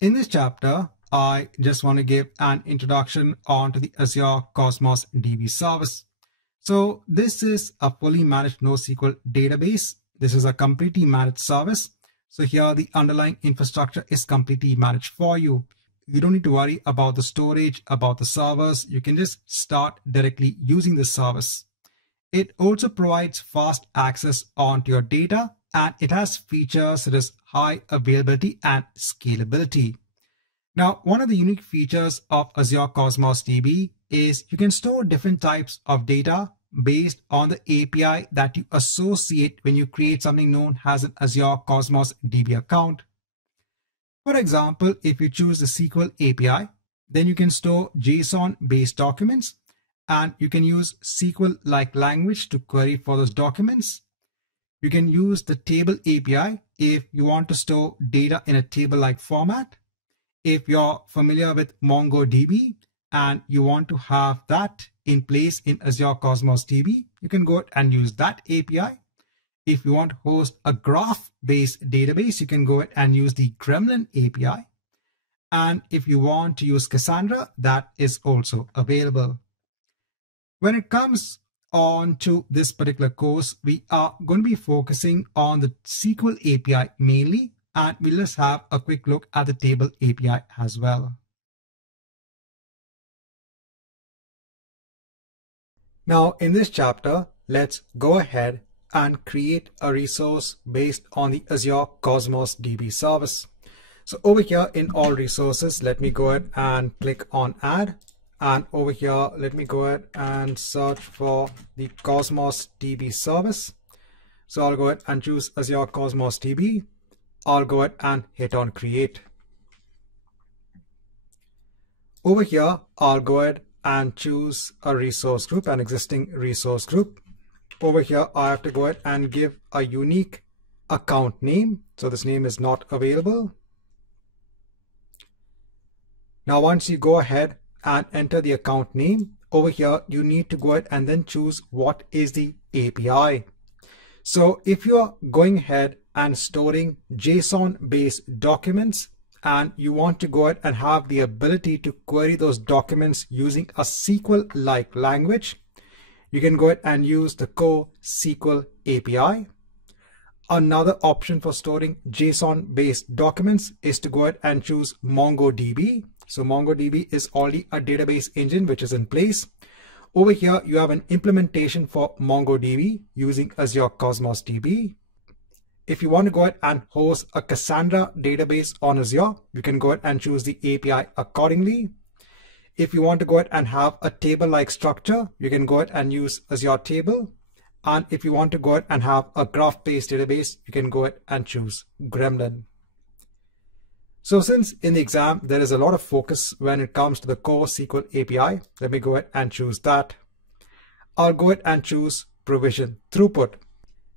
In this chapter, I just want to give an introduction onto the Azure Cosmos DB service. So this is a fully managed NoSQL database. This is a completely managed service. So here the underlying infrastructure is completely managed for you. You don't need to worry about the storage, about the servers. You can just start directly using this service. It also provides fast access onto your data, and it has features such as high availability and scalability. Now, one of the unique features of Azure Cosmos DB is you can store different types of data based on the API that you associate when you create something known as an Azure Cosmos DB account. For example, if you choose the SQL API, then you can store JSON-based documents, and you can use SQL-like language to query for those documents. You can use the table API if you want to store data in a table-like format. If you're familiar with MongoDB and you want to have that in place in Azure Cosmos DB, you can go and use that API. If you want to host a graph-based database, you can go and use the Gremlin API. And if you want to use Cassandra, that is also available. When it comes on to this particular course, we are going to be focusing on the SQL API mainly, and we'll just have a quick look at the table API as well. Now, in this chapter, let's go ahead and create a resource based on the Azure Cosmos DB service. So over here in all resources, let me go ahead and click on add. And over here, let me go ahead and search for the Cosmos DB service. So I'll go ahead and choose Azure Cosmos DB. I'll go ahead and hit on create. Over here, I'll go ahead and choose a resource group, an existing resource group. Over here, I have to go ahead and give a unique account name. So this name is not available. Now, once you go ahead and enter the account name, over here, you need to go ahead and then choose what is the API. So if you're going ahead and storing JSON-based documents, and you want to go ahead and have the ability to query those documents using a SQL-like language, you can go ahead and use the core SQL API. Another option for storing JSON-based documents is to go ahead and choose MongoDB. So MongoDB is already a database engine which is in place. Over here, you have an implementation for MongoDB using Azure Cosmos DB. If you want to go ahead and host a Cassandra database on Azure, you can go ahead and choose the API accordingly. If you want to go ahead and have a table-like structure, you can go ahead and use Azure Table. And if you want to go ahead and have a graph-based database, you can go ahead and choose Gremlin. So since in the exam, there is a lot of focus when it comes to the core SQL API, let me go ahead and choose that. I'll go ahead and choose provision throughput.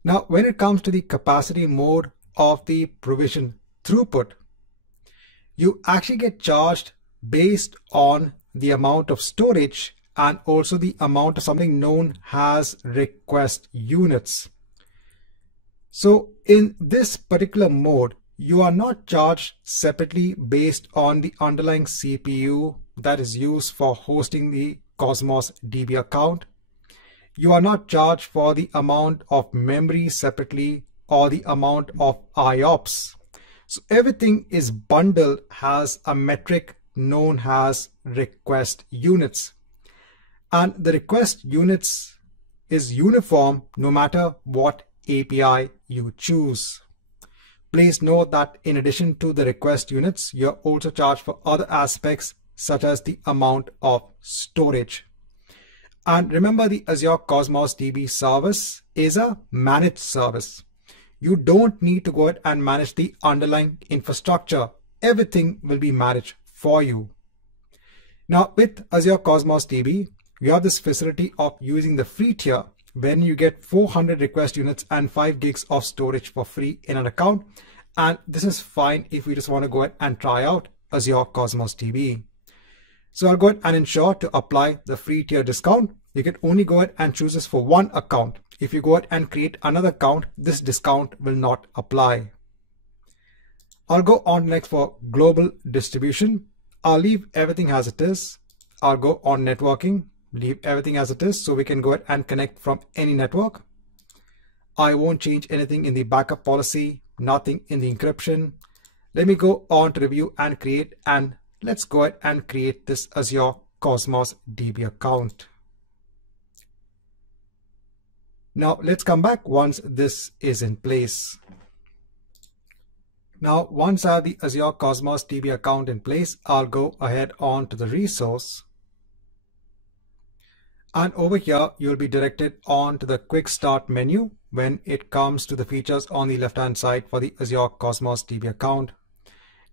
Now, when it comes to the capacity mode of the provision throughput, you actually get charged based on the amount of storage and also the amount of something known as request units. So in this particular mode, you are not charged separately based on the underlying CPU that is used for hosting the Cosmos DB account. You are not charged for the amount of memory separately or the amount of IOPS. So everything is bundled as a metric known as request units. And the request units is uniform no matter what API you choose. Please note that in addition to the request units, you're also charged for other aspects such as the amount of storage. And remember, the Azure Cosmos DB service is a managed service. You don't need to go ahead and manage the underlying infrastructure. Everything will be managed for you. Now with Azure Cosmos DB, you have this facility of using the free tier when you get 400 request units and 5 gigs of storage for free in an account. And this is fine if we just want to go ahead and try out Azure Cosmos DB. So I'll go ahead and ensure to apply the free tier discount. You can only go ahead and choose this for one account. If you go ahead and create another account, this discount will not apply. I'll go on next for global distribution. I'll leave everything as it is. I'll go on networking, leave everything as it is so we can go ahead and connect from any network. I won't change anything in the backup policy, nothing in the encryption. Let me go on to review and create, and let's go ahead and create this Azure Cosmos DB account. Now let's come back once this is in place. Now once I have the Azure Cosmos DB account in place, I'll go ahead on to the resource. And over here, you'll be directed on to the quick start menu when it comes to the features on the left-hand side for the Azure Cosmos DB account.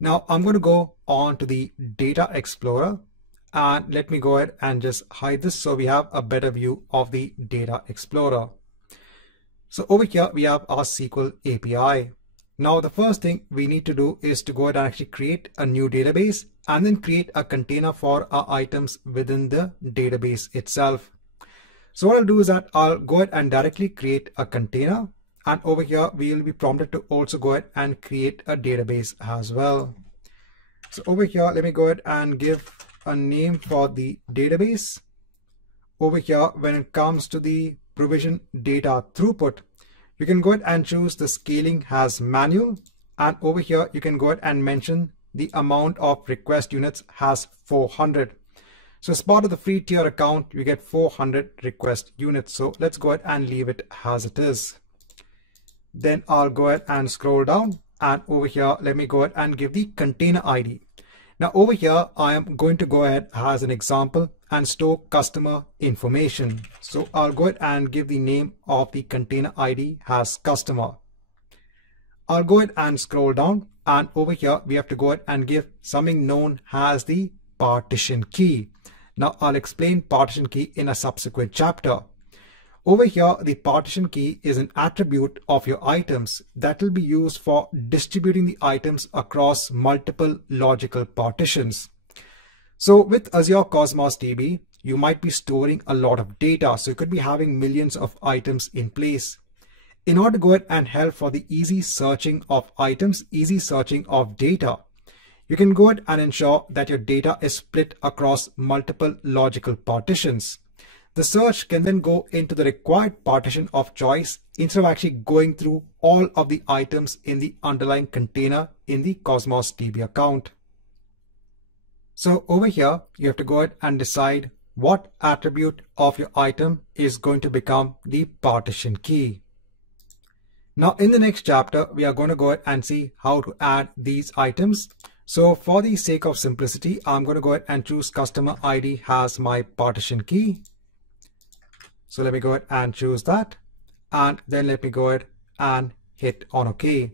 Now I'm going to go on to the Data Explorer, and let me go ahead and just hide this so we have a better view of the Data Explorer. So over here, we have our SQL API. Now the first thing we need to do is to go ahead and actually create a new database and then create a container for our items within the database itself. So what I'll do is that I'll go ahead and directly create a container, and over here we will be prompted to also go ahead and create a database as well. So over here, let me go ahead and give a name for the database. Over here, when it comes to the provision data throughput, you can go ahead and choose the scaling as manual, and over here you can go ahead and mention the amount of request units as 400. So as part of the free tier account, you get 400 request units. So let's go ahead and leave it as it is. Then I'll go ahead and scroll down, and over here, let me go ahead and give the container ID. Now over here, I am going to go ahead as an example and store customer information. So I'll go ahead and give the name of the container ID as customer. I'll go ahead and scroll down, and over here we have to go ahead and give something known as the partition key. Now I'll explain partition key in a subsequent chapter. Over here, the partition key is an attribute of your items that will be used for distributing the items across multiple logical partitions. So with Azure Cosmos DB, you might be storing a lot of data. So you could be having millions of items in place. In order to go ahead and help for the easy searching of items, easy searching of data, you can go ahead and ensure that your data is split across multiple logical partitions. The search can then go into the required partition of choice instead of actually going through all of the items in the underlying container in the Cosmos DB account. So over here, you have to go ahead and decide what attribute of your item is going to become the partition key. Now in the next chapter, we are going to go ahead and see how to add these items. So for the sake of simplicity, I'm going to go ahead and choose customer ID as my partition key. So let me go ahead and choose that, and then let me go ahead and hit on OK.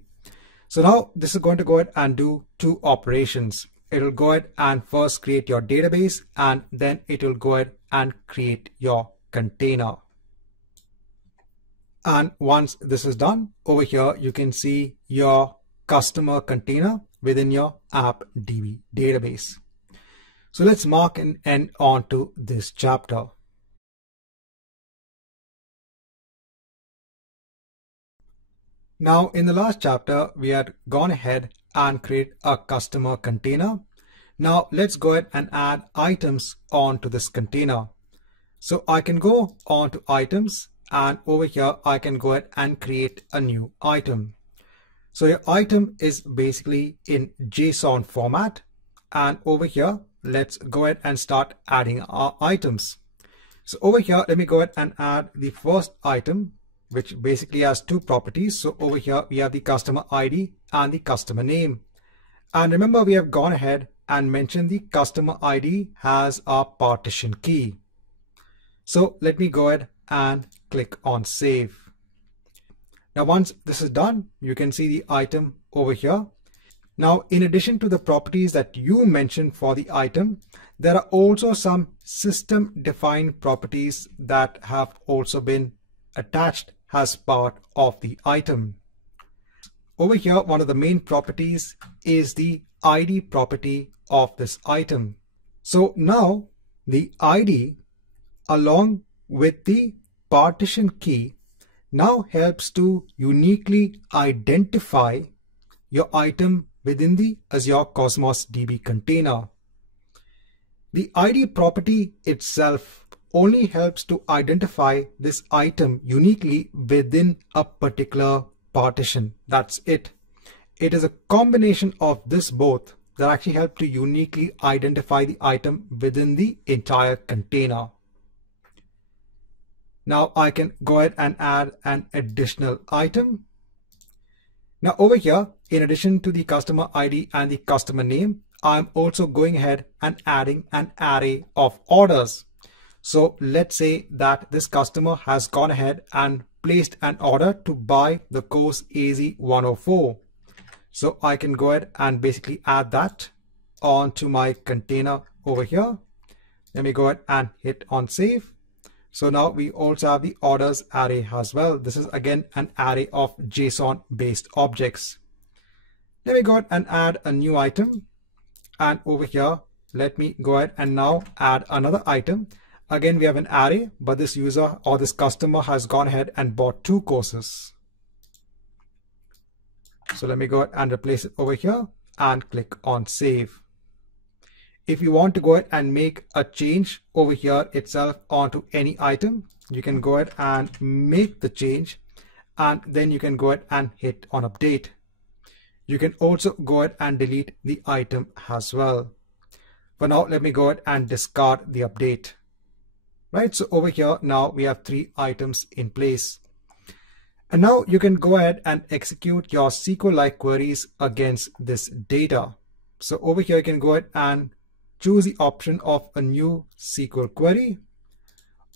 So now this is going to go ahead and do two operations. It will go ahead and first create your database, and then it will go ahead and create your container. And once this is done, over here you can see your customer container within your AppDB database. So let's mark an end on to this chapter. Now in the last chapter, we had gone ahead and create a customer container. Now let's go ahead and add items onto this container. So I can go on to items, and over here I can go ahead and create a new item. So your item is basically in JSON format, and over here let's go ahead and start adding our items. So over here, let me go ahead and add the first item, which basically has two properties. So over here we have the customer ID and the customer name. And remember, we have gone ahead and mentioned the customer ID has our partition key. So let me go ahead and click on save. Now once this is done, you can see the item over here. Now in addition to the properties that you mentioned for the item, there are also some system defined properties that have also been attached as part of the item. Over here, one of the main properties is the ID property of this item. So now the ID along with the partition key now helps to uniquely identify your item within the Azure Cosmos DB container. The ID property itself only helps to identify this item uniquely within a particular partition. That's it. It is a combination of this both that actually help to uniquely identify the item within the entire container. Now I can go ahead and add an additional item. Now over here, in addition to the customer ID and the customer name, I'm also going ahead and adding an array of orders. So let's say that this customer has gone ahead and placed an order to buy the course AZ-204. So I can go ahead and basically add that onto my container over here. Let me go ahead and hit on save. So now we also have the orders array as well. This is again an array of JSON based objects. Let me go ahead and add a new item. And over here, let me go ahead and now add another item. Again, we have an array, but this user or this customer has gone ahead and bought 2 courses. So let me go ahead and replace it over here and click on save. If you want to go ahead and make a change over here itself onto any item, you can go ahead and make the change, and then you can go ahead and hit on update. You can also go ahead and delete the item as well. For now, let me go ahead and discard the update. Right, so over here now we have 3 items in place. And now you can go ahead and execute your SQL-like queries against this data. So over here you can go ahead and choose the option of a new SQL query.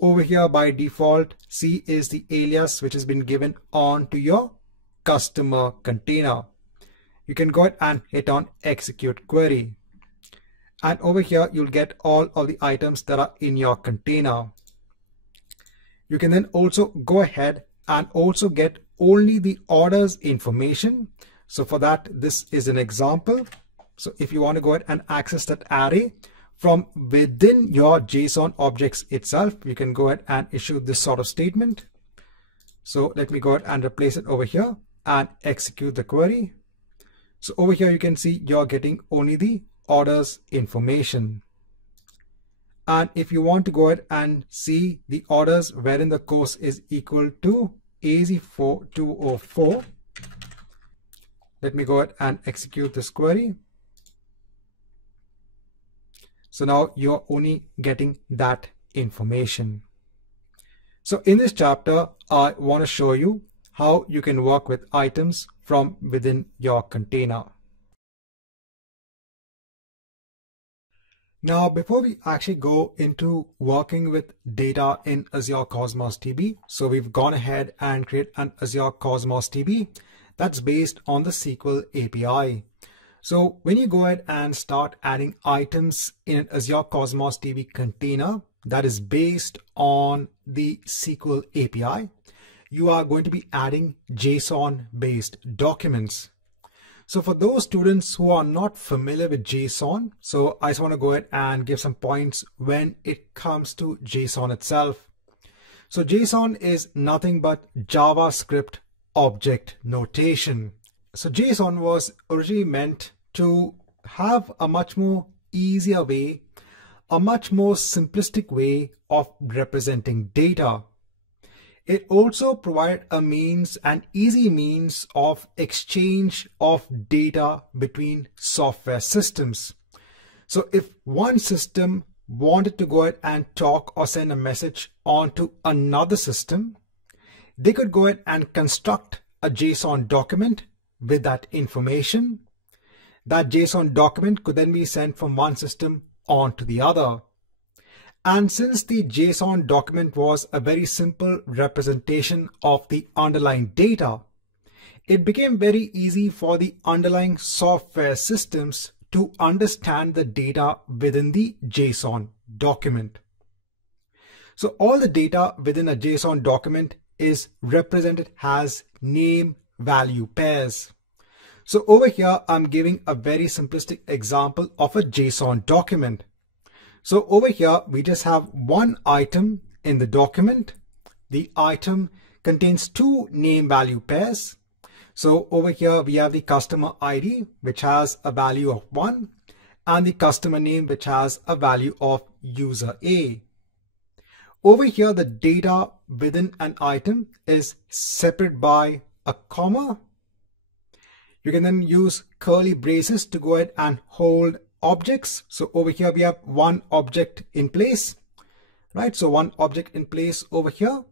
Over here by default, C is the alias which has been given on to your customer container. You can go ahead and hit on execute query. And over here, you'll get all of the items that are in your container. You can then also go ahead and also get only the orders information. So for that, this is an example. So if you want to go ahead and access that array from within your JSON objects itself, you can go ahead and issue this sort of statement. So let me go ahead and replace it over here and execute the query. So over here, you can see you're getting only the orders information. And if you want to go ahead and see the orders wherein the course is equal to AZ-204, let me go ahead and execute this query. So now you're only getting that information. So in this chapter, I want to show you how you can work with items from within your container. Now, before we actually go into working with data in Azure Cosmos DB, so we've gone ahead and created an Azure Cosmos DB that's based on the SQL API. So when you go ahead and start adding items in an Azure Cosmos DB container that is based on the SQL API, you are going to be adding JSON-based documents. So for those students who are not familiar with JSON, so I just want to go ahead and give some points when it comes to JSON itself. So JSON is nothing but JavaScript object notation. So JSON was originally meant to have a much more easier way, a much more simplistic way of representing data. It also provided a means, an easy means of exchange of data between software systems. So if one system wanted to go ahead and talk or send a message onto another system, they could go ahead and construct a JSON document with that information. That JSON document could then be sent from one system onto the other. And since the JSON document was a very simple representation of the underlying data, it became very easy for the underlying software systems to understand the data within the JSON document. So all the data within a JSON document is represented as name value pairs. So over here, I'm giving a very simplistic example of a JSON document. So over here, we just have one item in the document. The item contains 2 name value pairs. So over here, we have the customer ID, which has a value of 1, and the customer name, which has a value of user A. Over here, the data within an item is separated by a comma. You can then use curly braces to go ahead and hold objects. So over here, we have one object in place, right? So one object in place over here.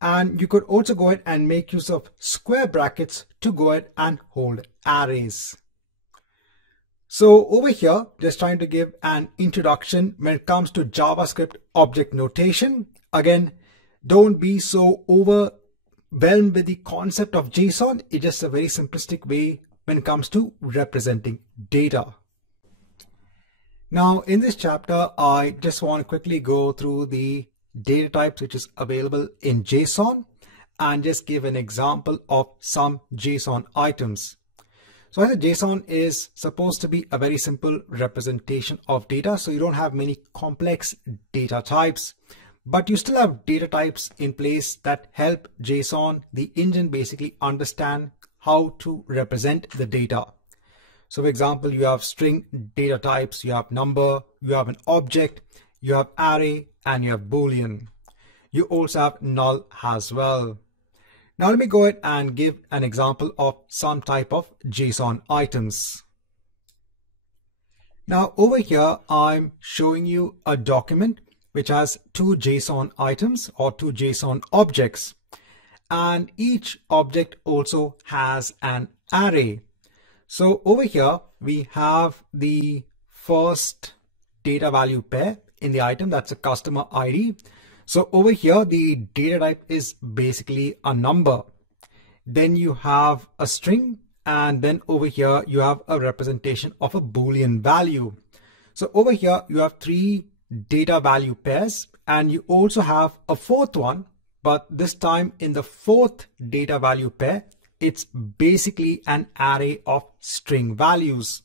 And you could also go ahead and make use of square brackets to go ahead and hold arrays. So over here, just trying to give an introduction when it comes to JavaScript object notation. Again, don't be so overwhelmed with the concept of JSON. It's just a very simplistic way when it comes to representing data. Now, in this chapter, I just want to quickly go through the data types which is available in JSON and just give an example of some JSON items. So as a JSON is supposed to be a very simple representation of data, so you don't have many complex data types, but you still have data types in place that help JSON, the engine, basically understand how to represent the data. So for example, you have string data types, you have number, you have an object, you have array, and you have Boolean. You also have null as well. Now let me go ahead and give an example of some type of JSON items. Now over here, I'm showing you a document which has two JSON items or two JSON objects. And each object also has an array. So over here, we have the first data value pair in the item, that's a customer ID. So over here, the data type is basically a number. Then you have a string, and then over here, you have a representation of a Boolean value. So over here, you have three data value pairs, and you also have a fourth one, but this time in the fourth data value pair, it's basically an array of string values.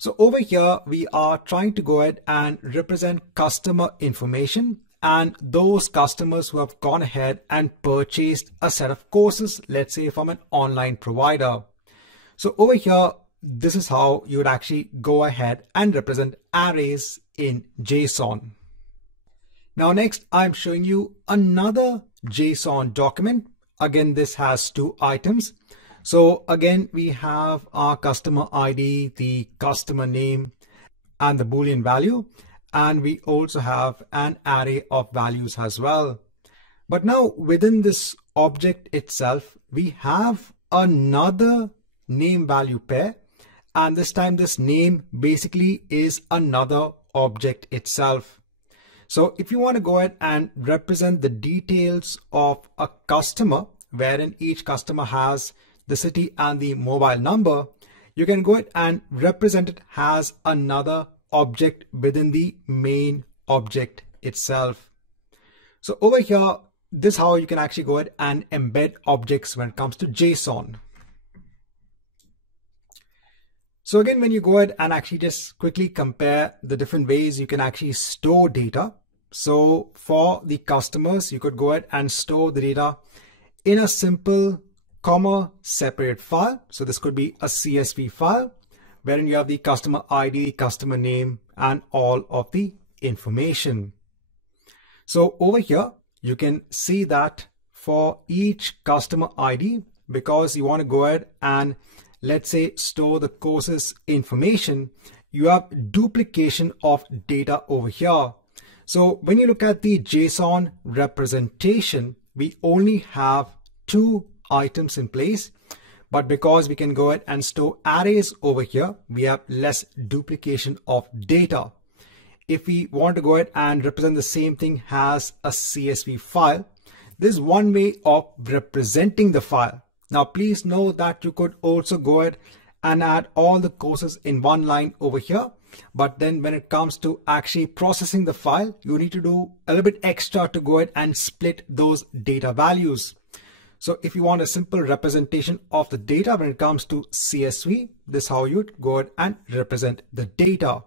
So over here, we are trying to go ahead and represent customer information and those customers who have gone ahead and purchased a set of courses, let's say from an online provider. So over here, this is how you would actually go ahead and represent arrays in JSON. Now next, I'm showing you another JSON document. Again, this has two items. So again, we have our customer ID, the customer name, and the Boolean value. And we also have an array of values as well. But now within this object itself, we have another name value pair. And this time this name basically is another object itself. So if you want to go ahead and represent the details of a customer, wherein each customer has the city and the mobile number, you can go ahead and represent it as another object within the main object itself. So over here, this is how you can actually go ahead and embed objects when it comes to JSON. So again, when you go ahead and actually just quickly compare the different ways you can actually store data. So for the customers, you could go ahead and store the data in a simple comma separate file. So this could be a CSV file, wherein you have the customer ID, customer name, and all of the information. So over here, you can see that for each customer ID, because you want to go ahead and let's say store the courses information, you have duplication of data over here. So when you look at the JSON representation, we only have two items in place. But because we can go ahead and store arrays over here, we have less duplication of data. If we want to go ahead and represent the same thing as a CSV file, this is one way of representing the file. Now, please know that you could also go ahead and add all the courses in one line over here. But then when it comes to actually processing the file, you need to do a little bit extra to go ahead and split those data values. So if you want a simple representation of the data when it comes to CSV, this is how you'd go ahead and represent the data.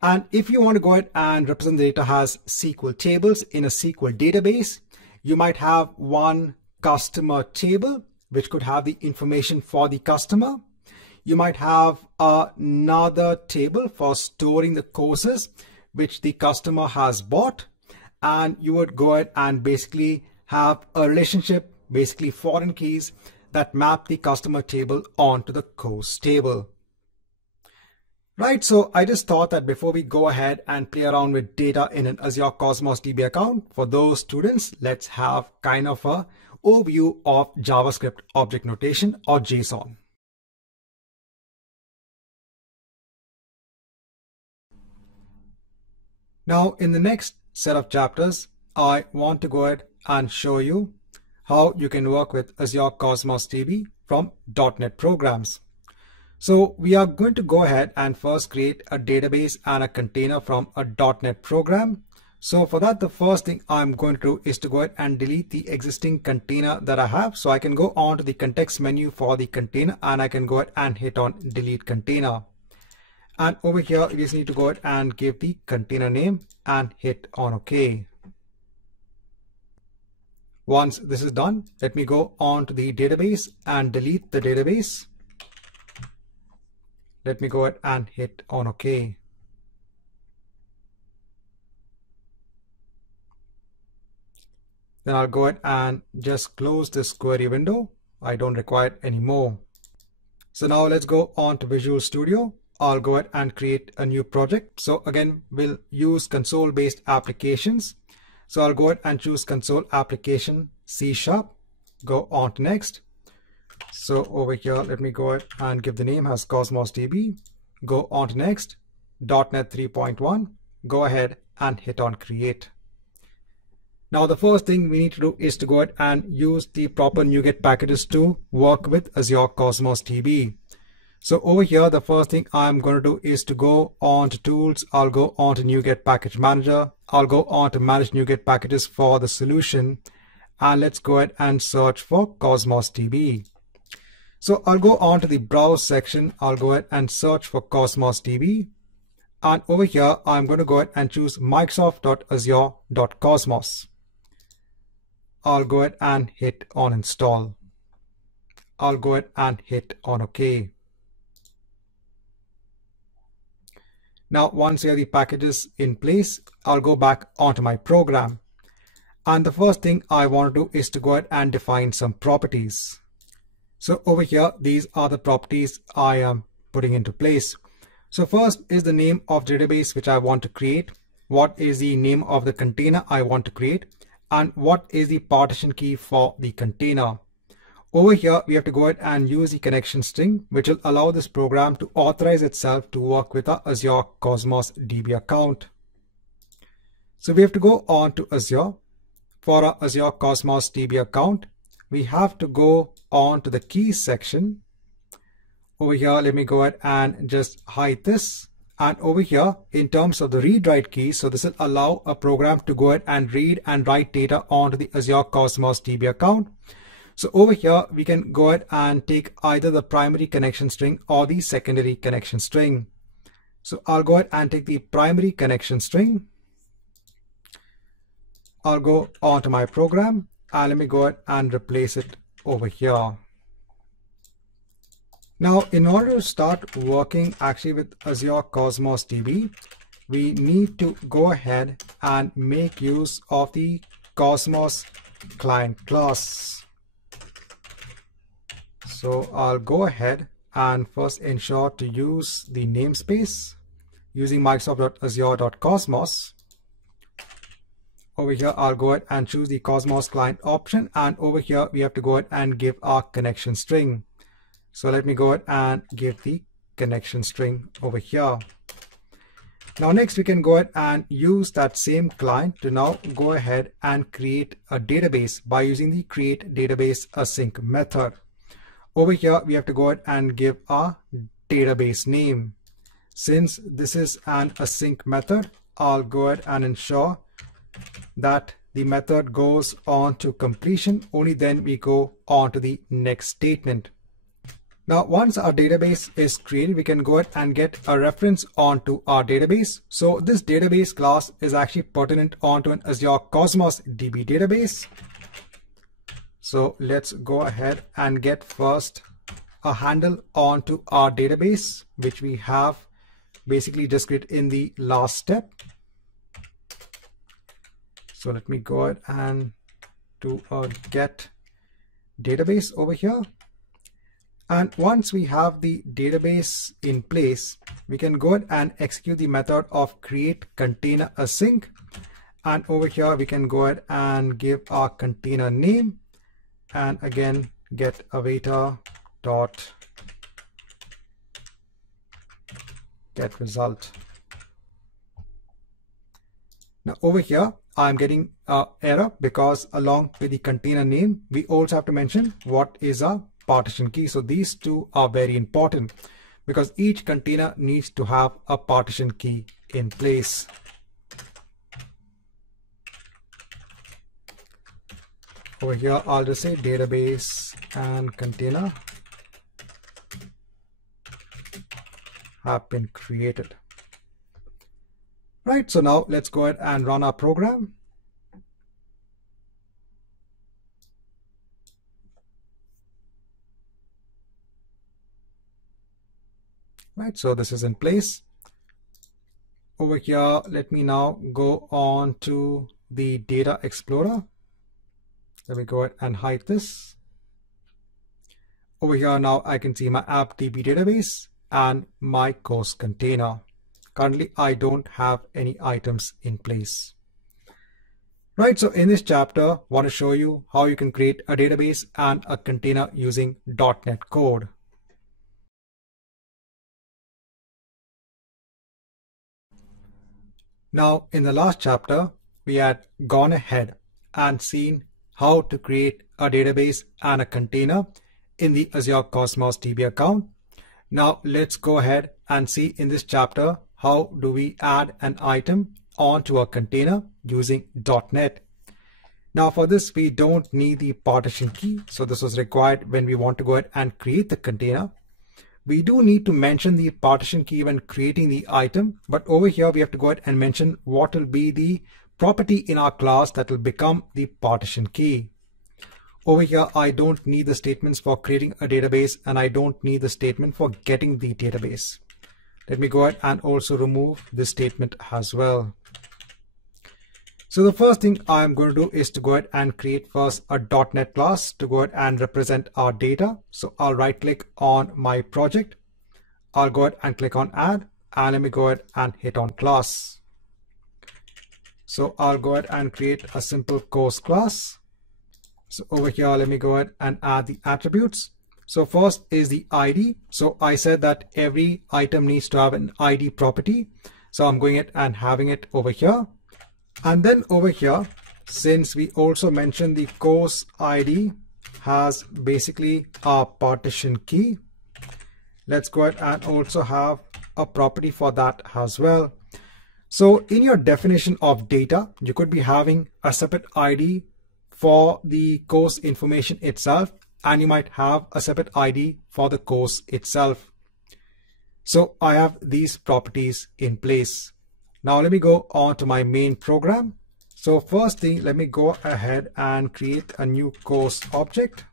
And if you want to go ahead and represent the data as SQL tables in a SQL database, you might have one customer table which could have the information for the customer. You might have another table for storing the courses which the customer has bought, and you would go ahead and basically have a relationship, basically foreign keys that map the customer table onto the course table. Right, so I just thought that before we go ahead and play around with data in an Azure Cosmos DB account, for those students, let's have kind of a overview of JavaScript object notation or JSON. Now, in the next set of chapters, I want to go ahead and show you how you can work with Azure Cosmos DB from .NET programs. So we are going to go ahead and first create a database and a container from a .NET program. So for that, the first thing I'm going to do is to go ahead and delete the existing container that I have. So I can go on to the context menu for the container and I can go ahead and hit on delete container. And over here, you just need to go ahead and give the container name and hit on OK. Once this is done, let me go on to the database and delete the database. Let me go ahead and hit on OK. Then I'll go ahead and just close this query window. I don't require it anymore. So now let's go on to Visual Studio. I'll go ahead and create a new project. So again, we'll use console-based applications. So I'll go ahead and choose console application C#. Go on to next. So over here, let me go ahead and give the name as Cosmos DB. Go on to next. .NET 3.1. Go ahead and hit on create. Now the first thing we need to do is to go ahead and use the proper NuGet packages to work with Azure Cosmos DB. So over here, the first thing I'm going to do is to go on to tools. I'll go on to NuGet package manager. I'll go on to manage NuGet packages for the solution. And let's go ahead and search for Cosmos DB. So I'll go on to the browse section. I'll go ahead and search for Cosmos DB. And over here, I'm going to go ahead and choose Microsoft.azure.cosmos. I'll go ahead and hit on install. I'll go ahead and hit on OK. Now, once you have the packages in place, I'll go back onto my program. And the first thing I want to do is to go ahead and define some properties. So over here, these are the properties I am putting into place. So first is the name of database which I want to create. What is the name of the container I want to create? And what is the partition key for the container? Over here, we have to go ahead and use the connection string, which will allow this program to authorize itself to work with our Azure Cosmos DB account. So we have to go on to Azure. For our Azure Cosmos DB account, we have to go on to the keys section. Over here, let me go ahead and just hide this. And over here, in terms of the read-write keys, so this will allow a program to go ahead and read and write data onto the Azure Cosmos DB account. So over here, we can go ahead and take either the primary connection string or the secondary connection string. So I'll go ahead and take the primary connection string. I'll go on to my program and let me go ahead and replace it over here. Now, in order to start working actually with Azure Cosmos DB, we need to go ahead and make use of the Cosmos client class. So I'll go ahead and first ensure to use the namespace using Microsoft.azure.cosmos. Over here, I'll go ahead and choose the Cosmos client option. And over here, we have to go ahead and give our connection string. So let me go ahead and give the connection string over here. Now next, we can go ahead and use that same client to now go ahead and create a database by using the create database async method. Over here, we have to go ahead and give our database name. Since this is an async method, I'll go ahead and ensure that the method goes on to completion. Only then we go on to the next statement. Now, once our database is created, we can go ahead and get a reference onto our database. So this database class is actually pertinent onto an Azure Cosmos DB database. So let's go ahead and get first a handle onto our database, which we have basically just created in the last step. So let me go ahead and do a get database over here. And once we have the database in place, we can go ahead and execute the method of create container async. And over here, we can go ahead and give our container name, and again, get awaiter dot get result. Now over here, I'm getting an error because along with the container name, we also have to mention what is a partition key. So these two are very important because each container needs to have a partition key in place. Over here, I'll just say database and container have been created. Right, so now let's go ahead and run our program. Right, so this is in place. Over here, let me now go on to the Data Explorer. Let me go ahead and hide this. Over here now I can see my app DB database and my course container. Currently I don't have any items in place. Right, so in this chapter, I want to show you how you can create a database and a container using .NET code. Now in the last chapter, we had gone ahead and seen how to create a database and a container in the Azure Cosmos DB account. Now let's go ahead and see in this chapter how do we add an item onto a container using .NET. Now for this we don't need the partition key, so this was required when we want to go ahead and create the container. We do need to mention the partition key when creating the item, but over here we have to go ahead and mention what will be the property in our class that will become the partition key. Over here, I don't need the statements for creating a database and I don't need the statement for getting the database. Let me go ahead and also remove this statement as well. So the first thing I'm going to do is to go ahead and create first a .NET class to go ahead and represent our data. So I'll right click on my project. I'll go ahead and click on add and let me go ahead and hit on class. So I'll go ahead and create a simple course class. So over here, let me go ahead and add the attributes. So first is the ID. So I said that every item needs to have an ID property. So I'm going ahead and having it over here. And then over here, since we also mentioned the course ID has basically a partition key, let's go ahead and also have a property for that as well. So in your definition of data, you could be having a separate ID for the course information itself, and you might have a separate ID for the course itself. So I have these properties in place. Now let me go on to my main program. So first thing, let me go ahead and create a new course object.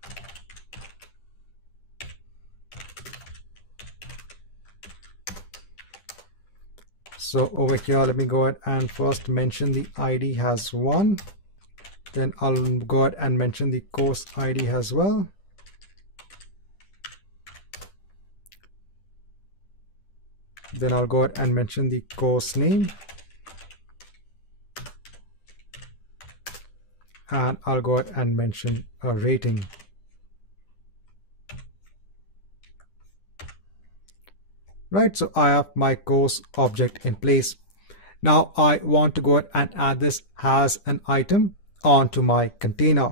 So over here, let me go ahead and first mention the ID has 1. Then I'll go ahead and mention the course ID as well. Then I'll go ahead and mention the course name. And I'll go ahead and mention a rating. Right, so I have my course object in place. Now I want to go ahead and add this as an item onto my container.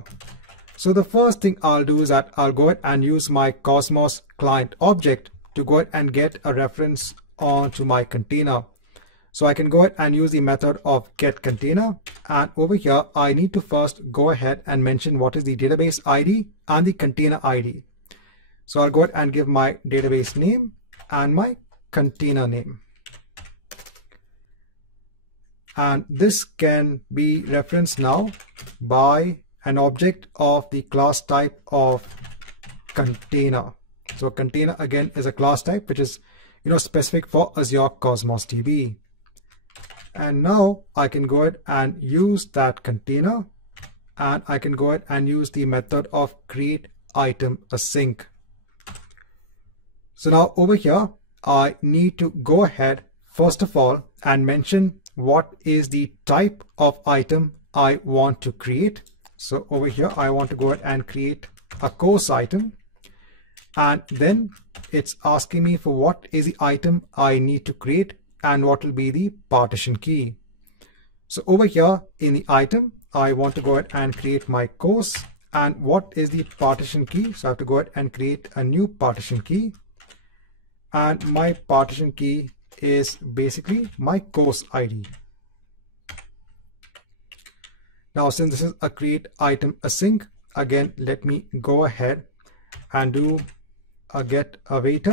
So the first thing I'll do is that I'll go ahead and use my Cosmos client object to go ahead and get a reference onto my container. So I can go ahead and use the method of get container, and over here I need to first go ahead and mention what is the database ID and the container ID. So I'll go ahead and give my database name and my container name. And this can be referenced now by an object of the class type of container. So container again is a class type which is specific for Azure Cosmos DB. And now I can go ahead and use that container, and I can go ahead and use the method of create item async. So now over here, I need to go ahead first of all and mention what is the type of item I want to create. So over here, I want to go ahead and create a course item. And then it's asking me for what is the item I need to create and what will be the partition key. So over here in the item, I want to go ahead and create my course. And what is the partition key? So I have to go ahead and create a new partition key. And my partition key is basically my course ID. Now, since this is a create item async, again, let me go ahead and do a get await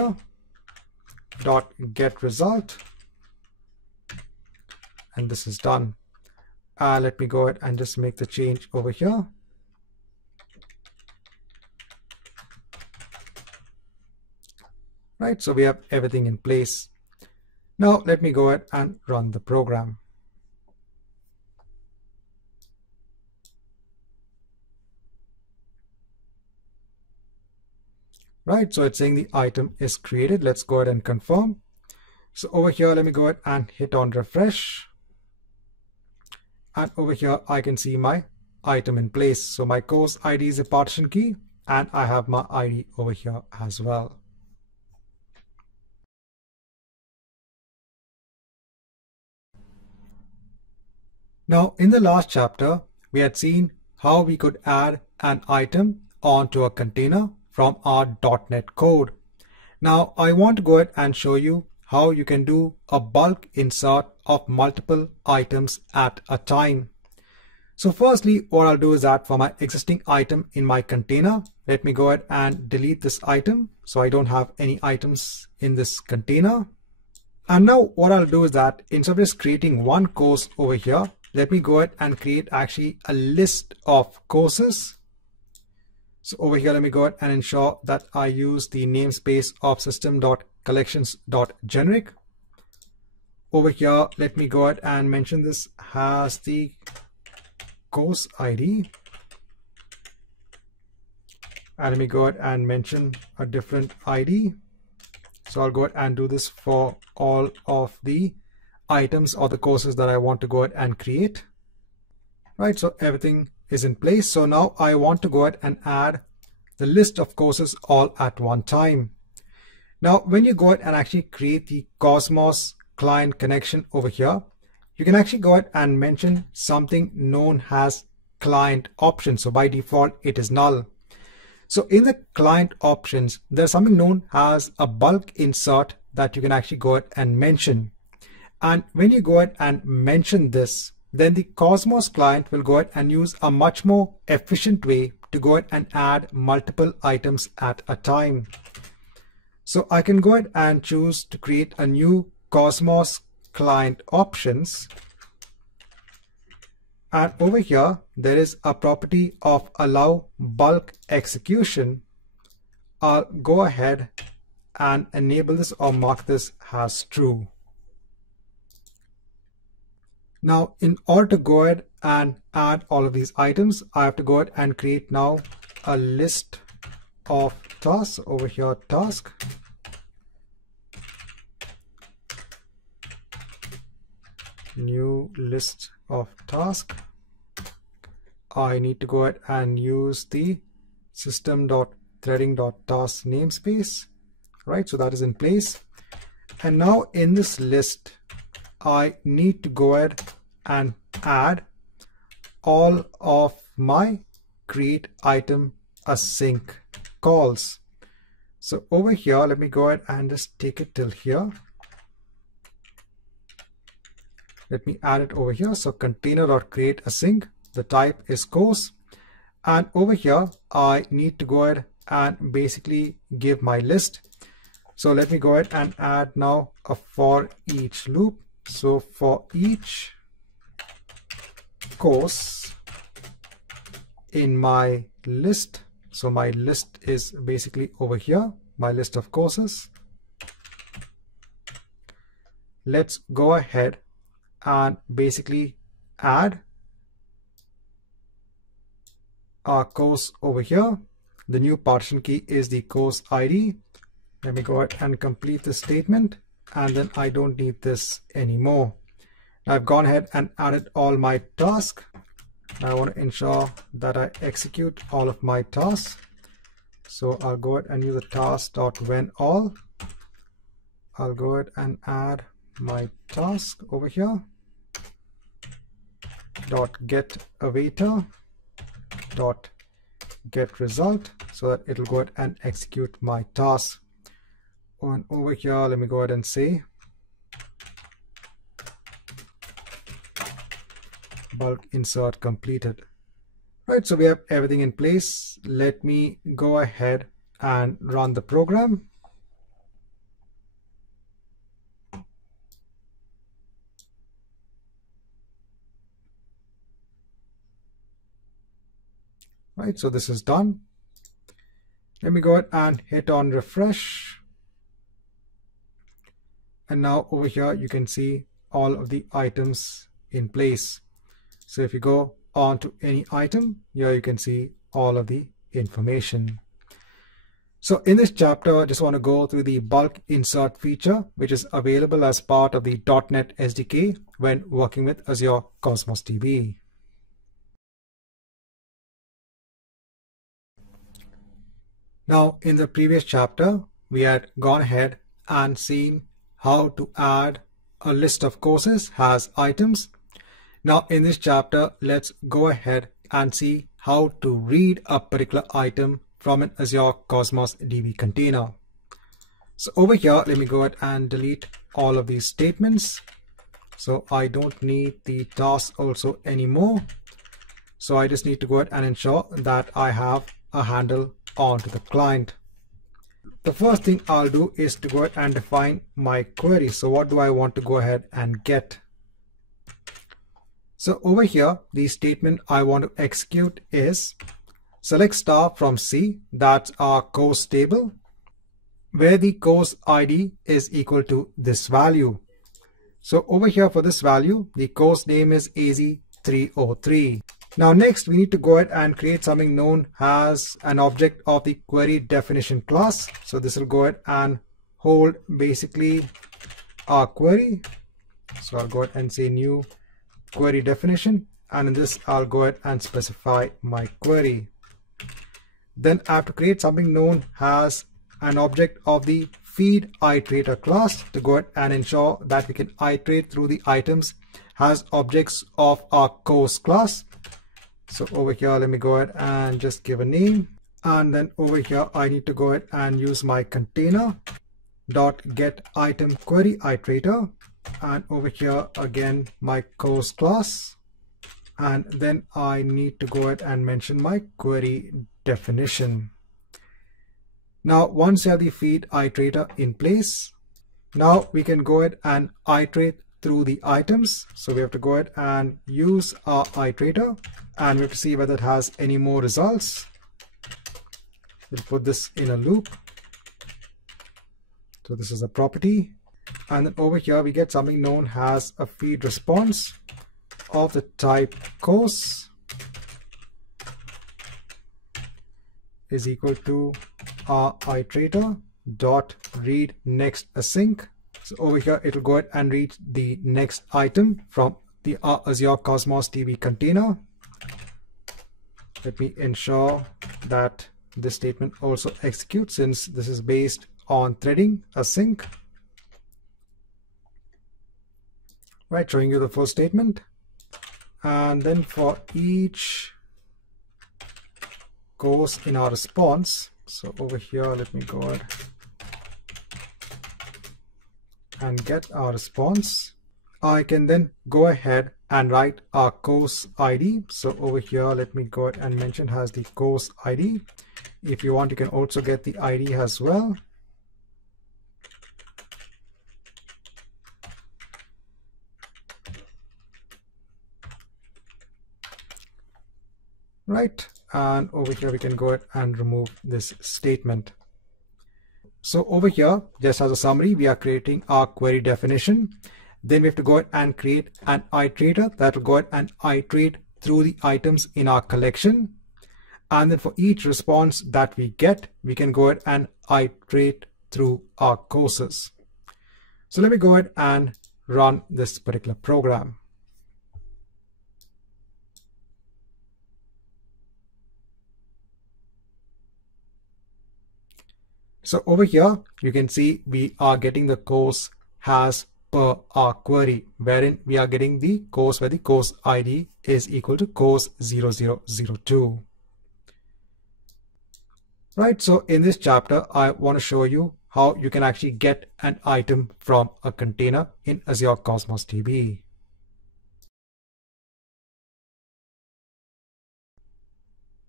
dot get result. And this is done. Let me go ahead and just make the change over here. Right, so we have everything in place. Now let me go ahead and run the program. Right, so it's saying the item is created. Let's go ahead and confirm. So over here, let me go ahead and hit on refresh. And over here, I can see my item in place. So my course ID is a partition key, and I have my ID over here as well. Now, in the last chapter, we had seen how we could add an item onto a container from our .NET code. Now, I want to go ahead and show you how you can do a bulk insert of multiple items at a time. So firstly, what I'll do is that for my existing item in my container, let me go ahead and delete this item so I don't have any items in this container. And now what I'll do is that instead of just creating one course over here, let me go ahead and create actually a list of courses. So over here, let me go ahead and ensure that I use the namespace of system.collections.generic. Over here, let me go ahead and mention this has the course ID. And let me go ahead and mention a different ID. So I'll go ahead and do this for all of the items or the courses that I want to go ahead and create. Right, so everything is in place. So now I want to go ahead and add the list of courses all at one time. Now, when you go ahead and actually create the Cosmos client connection over here, you can actually go ahead and mention something known as client options. So by default, it is null. So in the client options, there's something known as a bulk insert that you can actually go ahead and mention. And when you go ahead and mention this, then the Cosmos client will go ahead and use a much more efficient way to go ahead and add multiple items at a time. So I can go ahead and choose to create a new Cosmos client options. And over here, there is a property of allow bulk execution. I'll go ahead and enable this or mark this as true. Now, in order to go ahead and add all of these items, I have to go ahead and create now a list of tasks. Over here, task. New list of task. I need to go ahead and use the system.threading.task namespace. Right, so that is in place. And now in this list, I need to go ahead and add all of my create item async calls. So over here, let me go ahead and just take it till here. Let me add it over here. So container.create async, the type is course. And over here, I need to go ahead and basically give my list. So let me go ahead and add now a for each loop. So for each course in my list. So my list is basically over here, my list of courses. Let's go ahead and basically add our course over here. The new partition key is the course ID. Let me go ahead and complete this statement, and then I don't need this anymore. I've gone ahead and added all my tasks. I want to ensure that I execute all of my tasks. So I'll go ahead and use a task.whenAll. I'll go ahead and add my task over here. .getAwaiter. .getResult, so that it'll go ahead and execute my task. And over here, let me go ahead and say bulk insert completed. Right, so we have everything in place. Let me go ahead and run the program. Right, so this is done. Let me go ahead and hit on refresh. And now over here, you can see all of the items in place. So if you go on to any item, here you can see all of the information. So in this chapter, I just want to go through the bulk insert feature, which is available as part of the .NET SDK when working with Azure Cosmos DB. Now, in the previous chapter, we had gone ahead and seen how to add a list of courses as items. Now, in this chapter, let's go ahead and see how to read a particular item from an Azure Cosmos DB container. So over here, let me go ahead and delete all of these statements. So I don't need the task also anymore. So I just need to go ahead and ensure that I have a handle onto the client. The first thing I'll do is to go ahead and define my query. So what do I want to go ahead and get? So over here, the statement I want to execute is select star from C, that's our course table, where the course ID is equal to this value. So over here for this value, the course name is AZ-204. Now next, we need to go ahead and create something known as an object of the query definition class. So this will go ahead and hold basically our query. So I'll go ahead and say new query definition, and in this I'll go ahead and specify my query. Then I have to create something known as an object of the feed iterator class to go ahead and ensure that we can iterate through the items as objects of our course class. So over here, let me go ahead and just give a name, and then over here I need to go ahead and use my container .get item query iterator, and over here again my course class, and then I need to go ahead and mention my query definition. Now once you have the feed iterator in place, now we can go ahead and iterate through the items. So we have to go ahead and use our iterator, and we have to see whether it has any more results. We'll put this in a loop. So this is a property, and then over here we get something known as a feed response of the type course is equal to our iterator dot read next async. So over here it will go ahead and read the next item from the Azure Cosmos DB container. Let me ensure that this statement also executes, since this is based on threading async. Right, showing you the first statement. And then for each course in our response, so over here, let me go ahead and get our response. I can then go ahead and write our course ID. So over here, let me go ahead and mention has the course ID. If you want, you can also get the ID as well. Right, and over here we can go ahead and remove this statement. So over here, just as a summary, we are creating our query definition. Then we have to go ahead and create an iterator that will go ahead and iterate through the items in our collection. And then for each response that we get, we can go ahead and iterate through our courses. So let me go ahead and run this particular program. So over here, you can see we are getting the course has per our query, wherein we are getting the course where the course ID is equal to course 0002. Right, so in this chapter, I want to show you how you can actually get an item from a container in Azure Cosmos DB.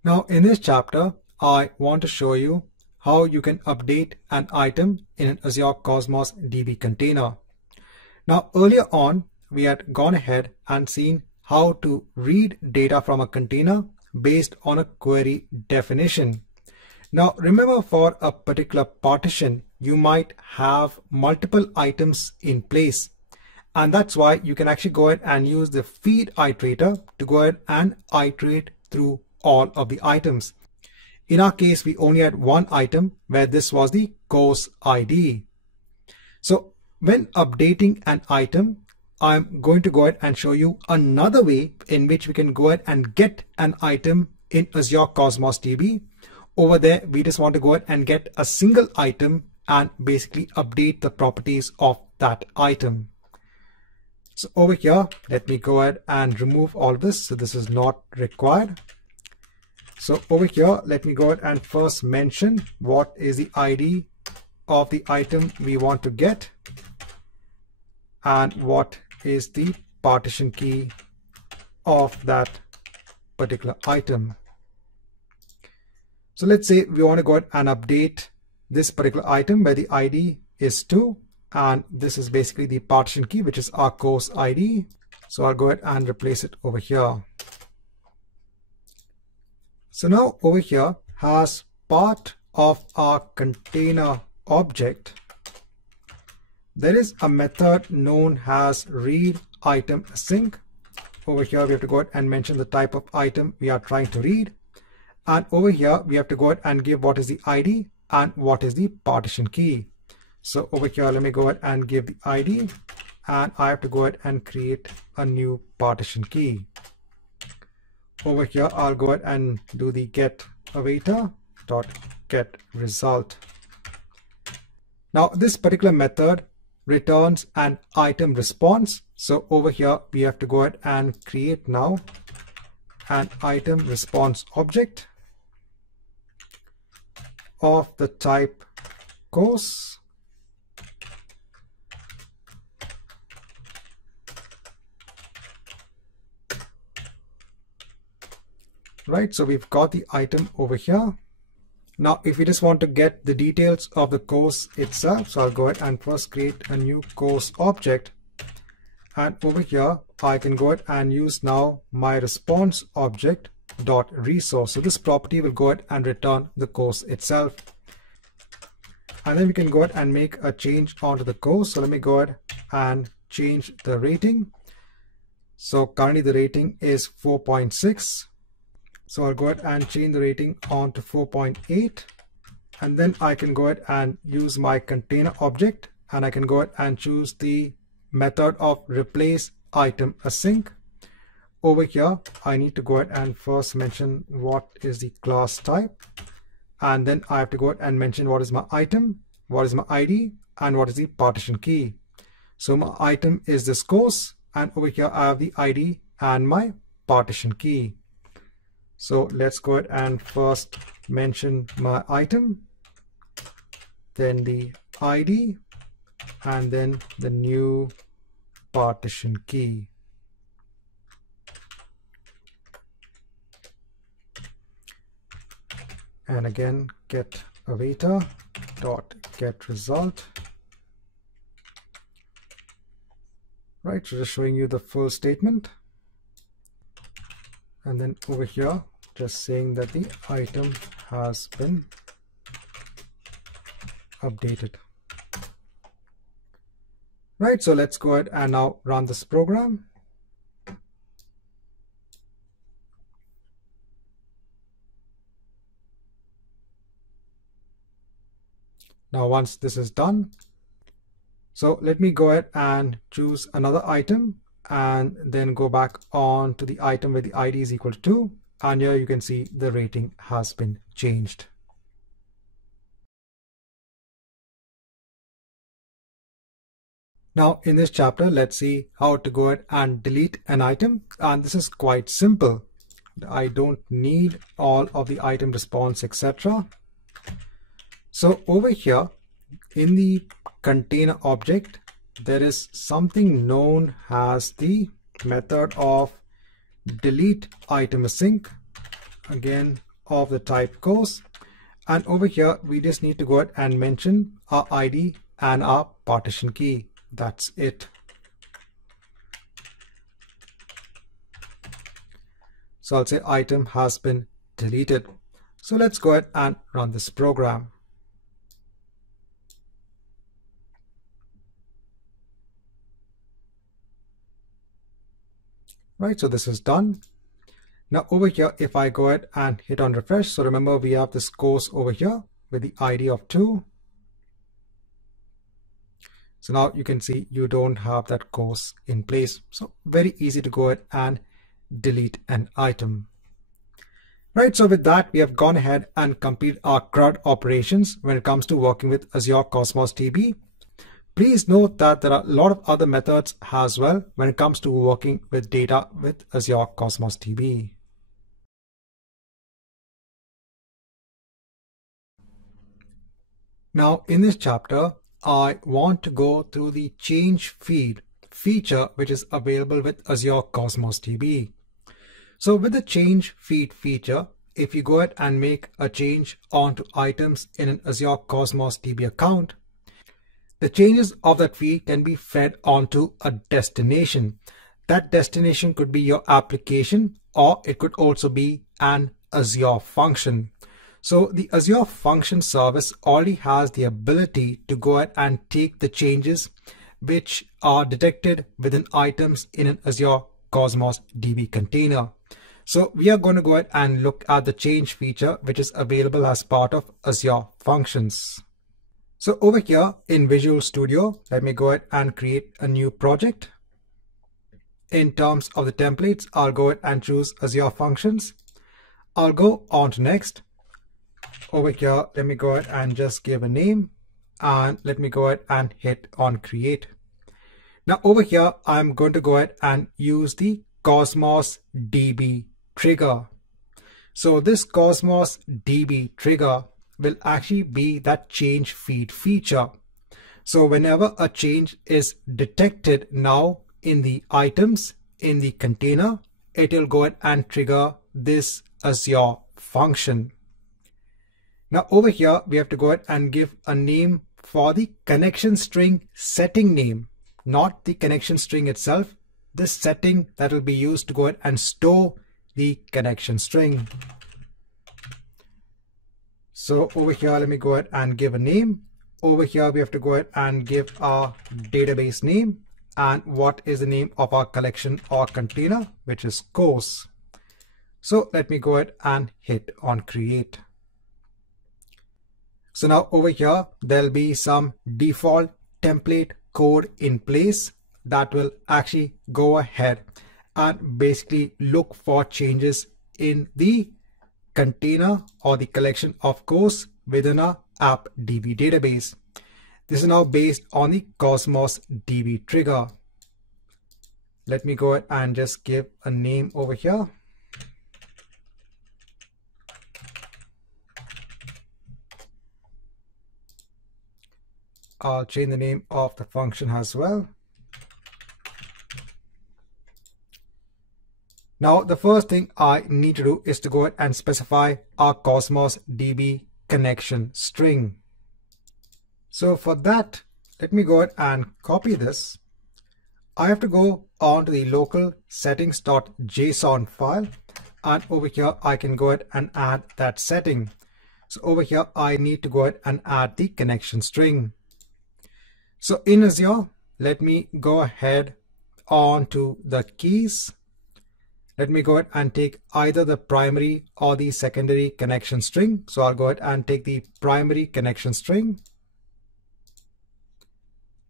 Now in this chapter, I want to show you how you can update an item in an Azure Cosmos DB container. Now earlier on, we had gone ahead and seen how to read data from a container based on a query definition. Now remember, for a particular partition, you might have multiple items in place. And that's why you can actually go ahead and use the feed iterator to go ahead and iterate through all of the items. In our case, we only had one item where this was the course ID. So when updating an item, I'm going to go ahead and show you another way in which we can go ahead and get an item in Azure Cosmos DB. Over there, we just want to go ahead and get a single item and basically update the properties of that item. So over here, let me go ahead and remove all this. So this is not required. So over here, let me go ahead and first mention what is the ID of the item we want to get and what is the partition key of that particular item. So let's say we want to go ahead and update this particular item where the ID is 2, and this is basically the partition key, which is our course ID. So I'll go ahead and replace it over here. So now over here, as part of our container object, there is a method known as read item async. Over here, we have to go ahead and mention the type of item we are trying to read. And over here, we have to go ahead and give what is the ID and what is the partition key. So over here, let me go ahead and give the ID, and I have to go ahead and create a new partition key. Over here, I'll go ahead and do the get awaitor dot get result. Now this particular method returns an item response. So over here, we have to go ahead and create now an item response object of the type course. Right, so we've got the item over here. Now, if we just want to get the details of the course itself, so I'll go ahead and first create a new course object. And over here, I can go ahead and use now my response object dot resource. So this property will go ahead and return the course itself. And then we can go ahead and make a change onto the course. So let me go ahead and change the rating. So currently the rating is 4.6. So I'll go ahead and change the rating on to 4.8. And then I can go ahead and use my container object, and I can go ahead and choose the method of replace item async. Over here, I need to go ahead and first mention what is the class type. And then I have to go ahead and mention what is my item, what is my ID, and what is the partition key. So my item is this course, and over here I have the ID and my partition key. So let's go ahead and first mention my item, then the ID, and then the new partition key. And again, get awaitor dot get result. Right, so just showing you the full statement. And then over here, just saying that the item has been updated. Right, so let's go ahead and now run this program. Now once this is done, so let me go ahead and choose another item and then go back on to the item where the ID is equal to 2, and here you can see the rating has been changed. Now in this chapter, let's see how to go ahead and delete an item, and this is quite simple. I don't need all of the item response, etc. So over here in the container object, there is something known as the method of delete item async, again of the type course, and over here we just need to go ahead and mention our ID and our partition key. That's it. So I'll say item has been deleted. So let's go ahead and run this program. Right, so this is done. Now over here, if I go ahead and hit on refresh, so remember we have this course over here with the ID of 2. So now you can see you don't have that course in place. So very easy to go ahead and delete an item. Right, so with that, we have gone ahead and completed our CRUD operations when it comes to working with Azure Cosmos DB. Please note that there are a lot of other methods as well when it comes to working with data with Azure Cosmos DB. Now in this chapter, I want to go through the change feed feature which is available with Azure Cosmos DB. So with the change feed feature, if you go ahead and make a change onto items in an Azure Cosmos DB account, the changes of that feed can be fed onto a destination. That destination could be your application, or it could also be an Azure function. So the Azure function service already has the ability to go ahead and take the changes which are detected within items in an Azure Cosmos DB container. So we are going to go ahead and look at the change feature which is available as part of Azure functions. So over here in Visual Studio, let me go ahead and create a new project. In terms of the templates, I'll go ahead and choose Azure Functions. I'll go on to next. Over here, let me go ahead and just give a name, and let me go ahead and hit on create. Now over here, I'm going to go ahead and use the Cosmos DB trigger. So this Cosmos DB trigger will actually be that change feed feature. So whenever a change is detected now in the items in the container, it will go ahead and trigger this Azure function. Now over here, we have to go ahead and give a name for the connection string setting name, not the connection string itself, this setting that will be used to go ahead and store the connection string. So over here, let me go ahead and give a name. Over here, we have to go ahead and give our database name and what is the name of our collection or container, which is course. So let me go ahead and hit on create. So now over here, there'll be some default template code in place that will actually go ahead and basically look for changes in the container or the collection of course within our app DB database. This is now based on the Cosmos DB trigger. Let me go ahead and just give a name over here. I'll change the name of the function as well. Now, the first thing I need to do is to go ahead and specify our Cosmos DB connection string. So for that, let me go ahead and copy this. I have to go on to the local settings.json file, and over here I can go ahead and add that setting. So over here I need to go ahead and add the connection string. So in Azure, let me go ahead on to the keys. Let me go ahead and take either the primary or the secondary connection string. So I'll go ahead and take the primary connection string.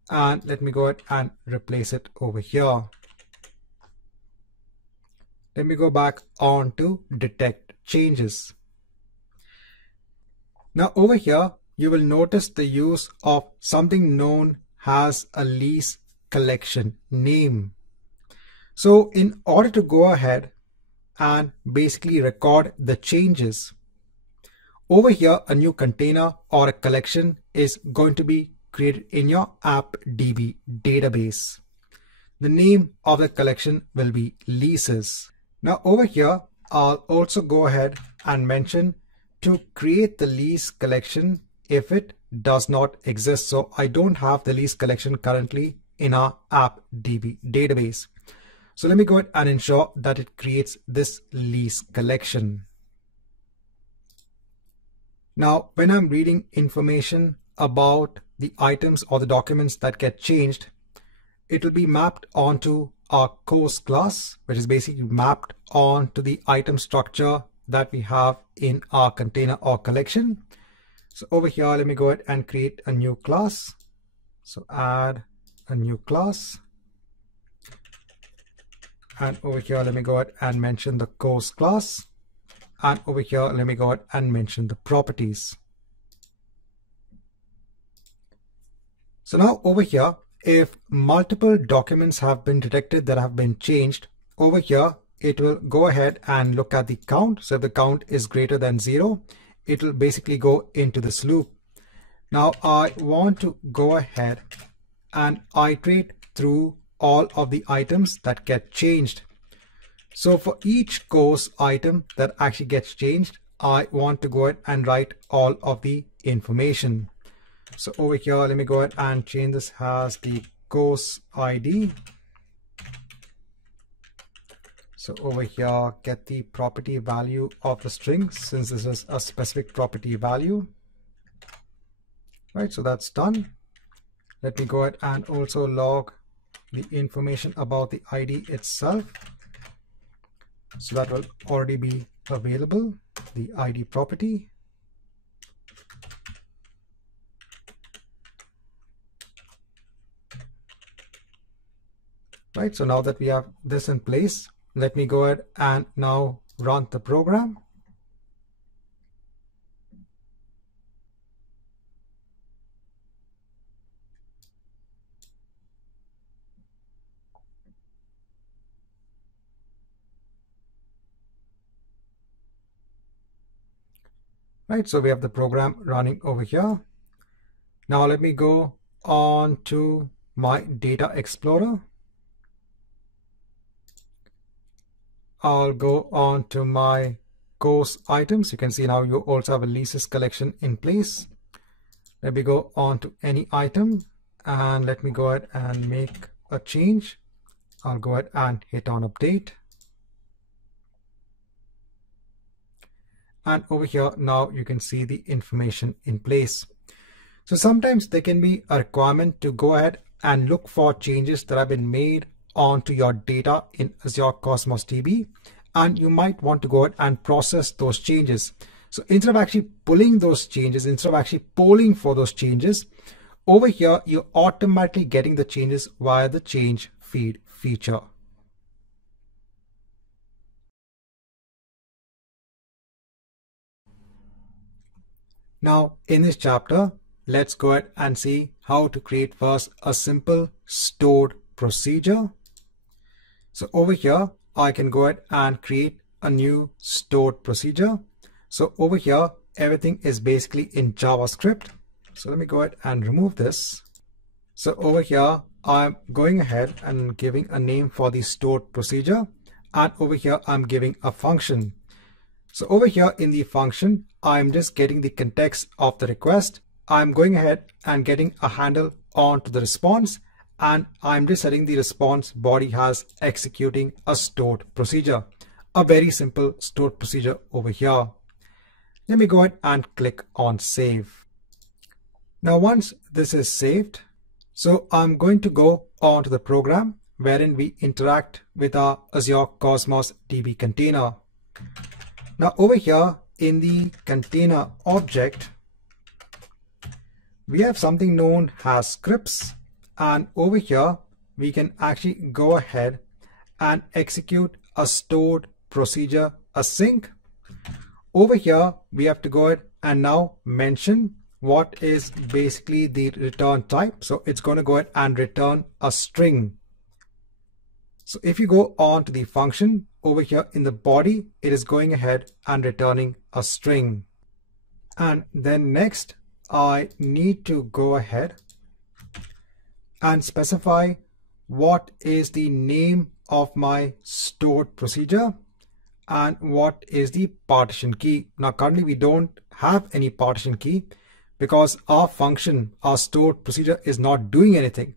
And let me go ahead and replace it over here. Let me go back on to detect changes. Now over here, you will notice the use of something known as a lease collection name. So in order to go ahead and basically record the changes, over here a new container or a collection is going to be created in your AppDB database. The name of the collection will be leases. Now over here, I'll also go ahead and mention to create the lease collection if it does not exist. So I don't have the lease collection currently in our AppDB database. So let me go ahead and ensure that it creates this lease collection. Now, when I'm reading information about the items or the documents that get changed, it will be mapped onto our course class, which is basically mapped onto the item structure that we have in our container or collection. So over here, let me go ahead and create a new class. So add a new class. And over here, let me go ahead and mention the course class. And over here, let me go ahead and mention the properties. So now over here, if multiple documents have been detected that have been changed, over here, it will go ahead and look at the count. So if the count is greater than 0, it will basically go into this loop. Now I want to go ahead and iterate through all of the items that get changed. So for each course item that actually gets changed, I want to go ahead and write all of the information. So over here, let me go ahead and change this as the course ID. So over here, get the property value of the string, since this is a specific property value. Right, so that's done. Let me go ahead and also log the information about the ID itself. So that will already be available, the ID property. Right, so now that we have this in place, let me go ahead and now run the program. Right, so we have the program running over here. Now let me go on to my Data Explorer. I'll go on to my course items. You can see now you also have a leases collection in place. Let me go on to any item and let me go ahead and make a change. I'll go ahead and hit on update. And over here now you can see the information in place. So sometimes there can be a requirement to go ahead and look for changes that have been made onto your data in Azure Cosmos DB, and you might want to go ahead and process those changes. So instead of actually pulling those changes, instead of actually polling for those changes, over here you're automatically getting the changes via the change feed feature. Now in this chapter, let's go ahead and see how to create first a simple stored procedure. So over here, I can go ahead and create a new stored procedure. So over here, everything is basically in JavaScript. So let me go ahead and remove this. So over here, I'm going ahead and giving a name for the stored procedure. And over here, I'm giving a function. So over here in the function, I'm just getting the context of the request. I'm going ahead and getting a handle onto the response. And I'm just setting the response body as executing a stored procedure. a very simple stored procedure over here. Let me go ahead and click on save. Now once this is saved, so I'm going to go on to the program wherein we interact with our Azure Cosmos DB container. Now over here in the container object, we have something known as scripts, and over here we can actually go ahead and execute a stored procedure async. Over here we have to go ahead and now mention what is basically the return type. So it's going to go ahead and return a string. So if you go on to the function over here in the body, it is going ahead and returning a string. And then next I need to go ahead and specify what is the name of my stored procedure and what is the partition key. Now currently we don't have any partition key because our function, our stored procedure, is not doing anything.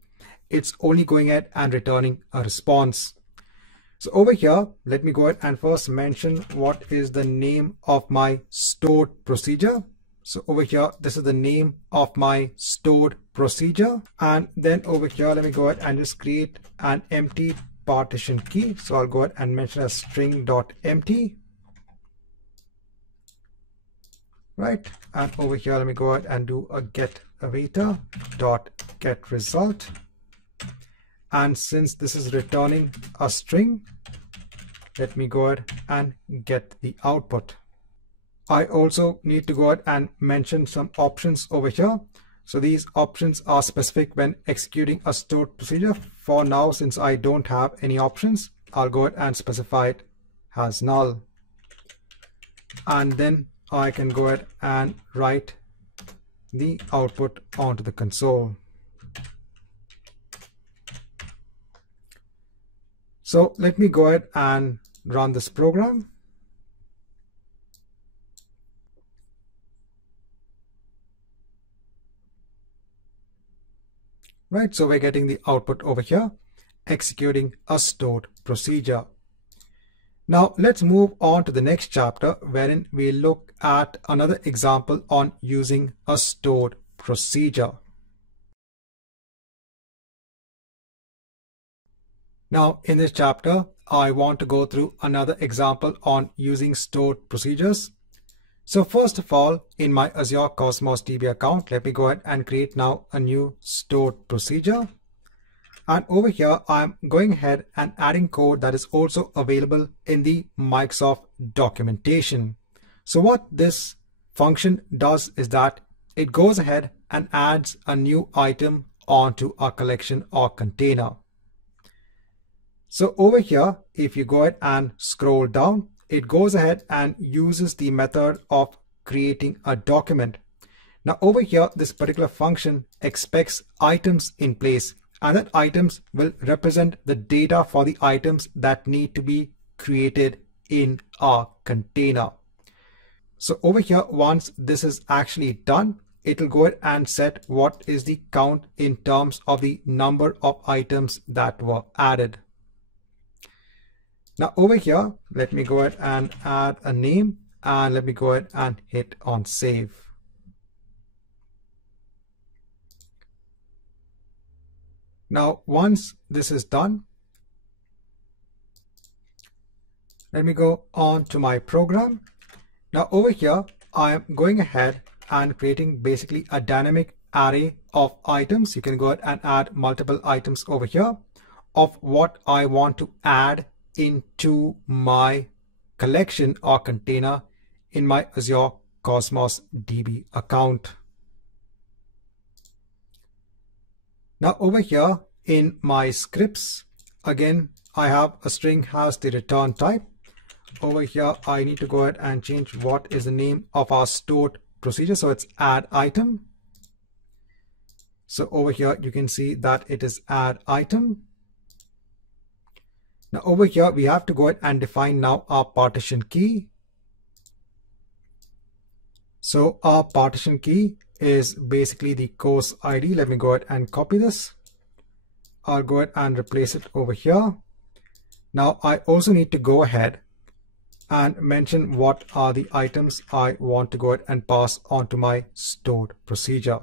It's only going ahead and returning a response. So over here, let me go ahead and first mention what is the name of my stored procedure. So over here, this is the name of my stored procedure. And then over here, let me go ahead and just create an empty partition key. So I'll go ahead and mention a string.empty. Right. And over here, let me go ahead and do a get await dot get result. And since this is returning a string, let me go ahead and get the output. I also need to go ahead and mention some options over here. So these options are specific when executing a stored procedure. For now, since I don't have any options, I'll go ahead and specify it as null. And then I can go ahead and write the output onto the console. So let me go ahead and run this program. Right, so we're getting the output over here, executing a stored procedure. Now let's move on to the next chapter, wherein we look at another example on using a stored procedure. Now in this chapter, I want to go through another example on using stored procedures. So first of all, in my Azure Cosmos DB account, let me go ahead and create now a new stored procedure. And over here, I'm going ahead and adding code that is also available in the Microsoft documentation. So what this function does is that it goes ahead and adds a new item onto our collection or container. So over here, if you go ahead and scroll down, it goes ahead and uses the method of creating a document. Now over here, this particular function expects items in place, and that items will represent the data for the items that need to be created in our container. So over here, once this is actually done, it will go ahead and set what is the count in terms of the number of items that were added. Now over here, let me go ahead and add a name, and let me go ahead and hit on save. Now once this is done, let me go on to my program. Now over here, I am going ahead and creating basically a dynamic array of items. You can go ahead and add multiple items over here of what I want to add into my collection or container in my Azure Cosmos DB account. Now over here in my scripts, again, I have a string as the return type. Over here, I need to go ahead and change what is the name of our stored procedure. So it's add item. So over here, you can see that it is add item. Now over here, we have to go ahead and define now our partition key. So our partition key is basically the course ID. Let me go ahead and copy this. I'll go ahead and replace it over here. Now I also need to go ahead and mention what are the items I want to go ahead and pass on to my stored procedure.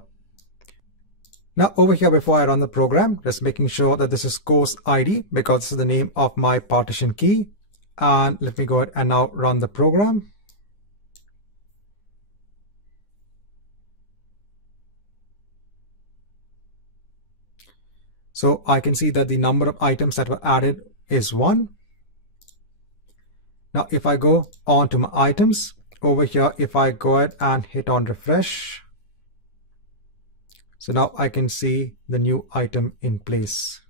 Now over here, before I run the program, just making sure that this is course ID because this is the name of my partition key. And let me go ahead and now run the program. So I can see that the number of items that were added is 1. Now if I go on to my items over here, if I go ahead and hit on refresh, so now I can see the new item in place.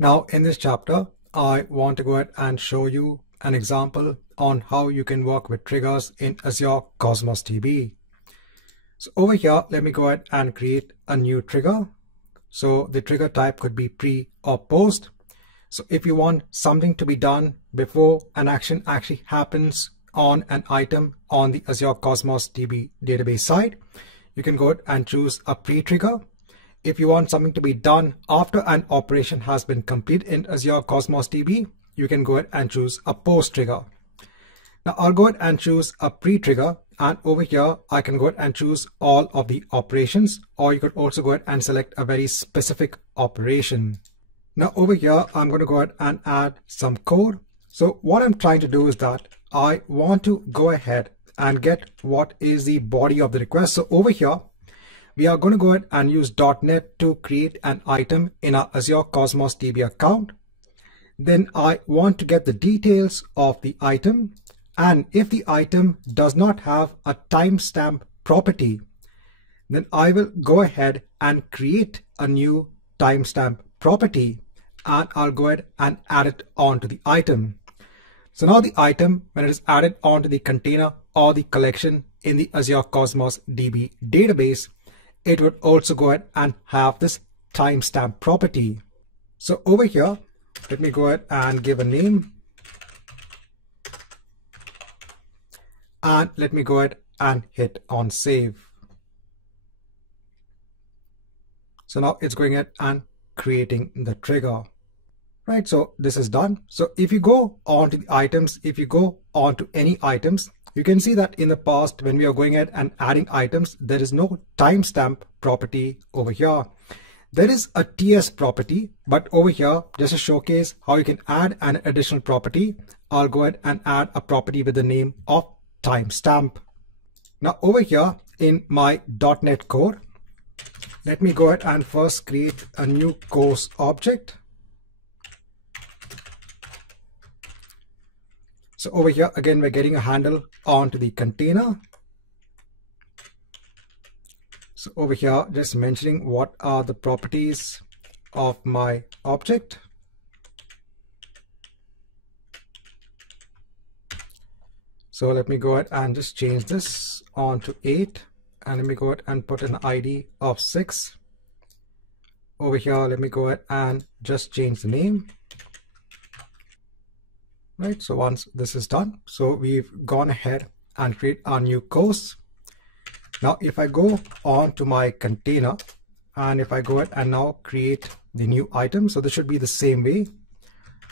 Now in this chapter, I want to go ahead and show you an example on how you can work with triggers in Azure Cosmos DB. So over here, let me go ahead and create a new trigger. So the trigger type could be pre or post. So if you want something to be done before an action actually happens on an item on the Azure Cosmos DB database side, you can go ahead and choose a pre-trigger. If you want something to be done after an operation has been completed in Azure Cosmos DB, you can go ahead and choose a post trigger. Now I'll go ahead and choose a pre-trigger, and over here I can go ahead and choose all of the operations, or you could also go ahead and select a very specific operation. Now over here I'm going to go ahead and add some code. So what I'm trying to do is that I want to go ahead and get what is the body of the request. So over here we are going to go ahead and use .NET to create an item in our Azure Cosmos DB account. Then I want to get the details of the item. And if the item does not have a timestamp property, then I will go ahead and create a new timestamp property, and I'll go ahead and add it onto the item. So now the item, when it is added onto the container or the collection in the Azure Cosmos DB database, it would also go ahead and have this timestamp property. So over here, let me go ahead and give a name. And let me go ahead and hit on save. So now it's going ahead and creating the trigger. Right, so this is done. So if you go on to the items, if you go on to any items, you can see that in the past when we are going ahead and adding items, there is no timestamp property over here. There is a TS property, but over here, just to showcase how you can add an additional property, I'll go ahead and add a property with the name of timestamp. Now over here in my .NET code, let me go ahead and first create a new course object. So over here, again, we're getting a handle onto the container. So over here, just mentioning what are the properties of my object. So let me go ahead and just change this on to 8, and let me go ahead and put an ID of 6. Over here, let me go ahead and just change the name. Right, so once this is done, so we've gone ahead and create our new course. Now if I go on to my container, and if I go ahead and now create the new item, so this should be the same way.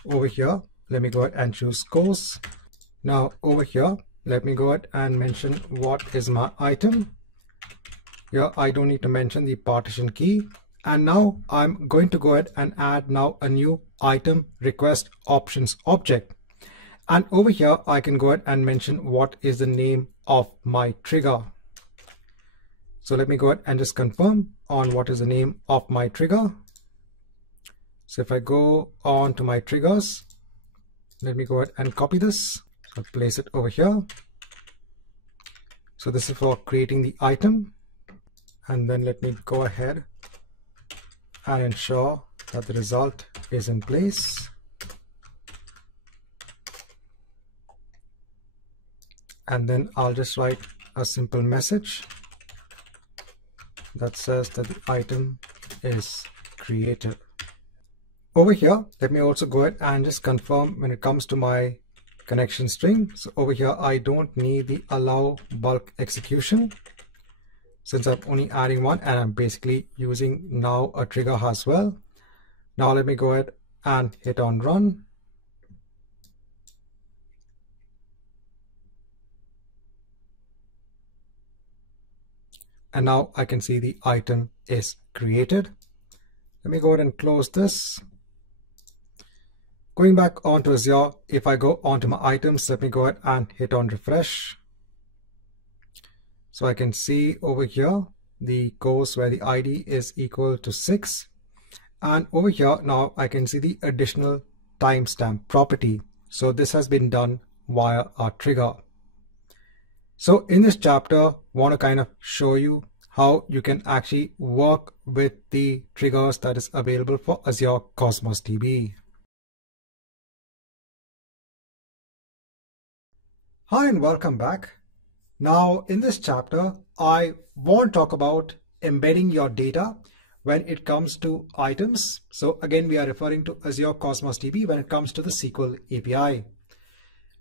Over here, let me go ahead and choose course. Now over here, let me go ahead and mention what is my item. Here I don't need to mention the partition key. And now I'm going to go ahead and add now a new item request options object. And over here, I can go ahead and mention what is the name of my trigger. So let me go ahead and just confirm on what is the name of my trigger. So if I go on to my triggers, let me go ahead and copy this. So place it over here. So this is for creating the item. And then let me go ahead and ensure that the result is in place. And then I'll just write a simple message that says that the item is created. Over here, let me also go ahead and just confirm when it comes to my connection string. So over here, I don't need the allow bulk execution since I'm only adding one, and I'm basically using now a trigger as well. Now let me go ahead and hit on run. And now I can see the item is created. Let me go ahead and close this. Going back onto Azure, if I go onto my items, let me go ahead and hit on refresh. So I can see over here the course where the ID is equal to 6. And over here now I can see the additional timestamp property. So this has been done via our trigger. So in this chapter, I want to kind of show you how you can actually work with the triggers that is available for Azure Cosmos DB. Hi and welcome back. Now in this chapter, I want to talk about embedding your data when it comes to items. So again, we are referring to Azure Cosmos DB when it comes to the SQL API.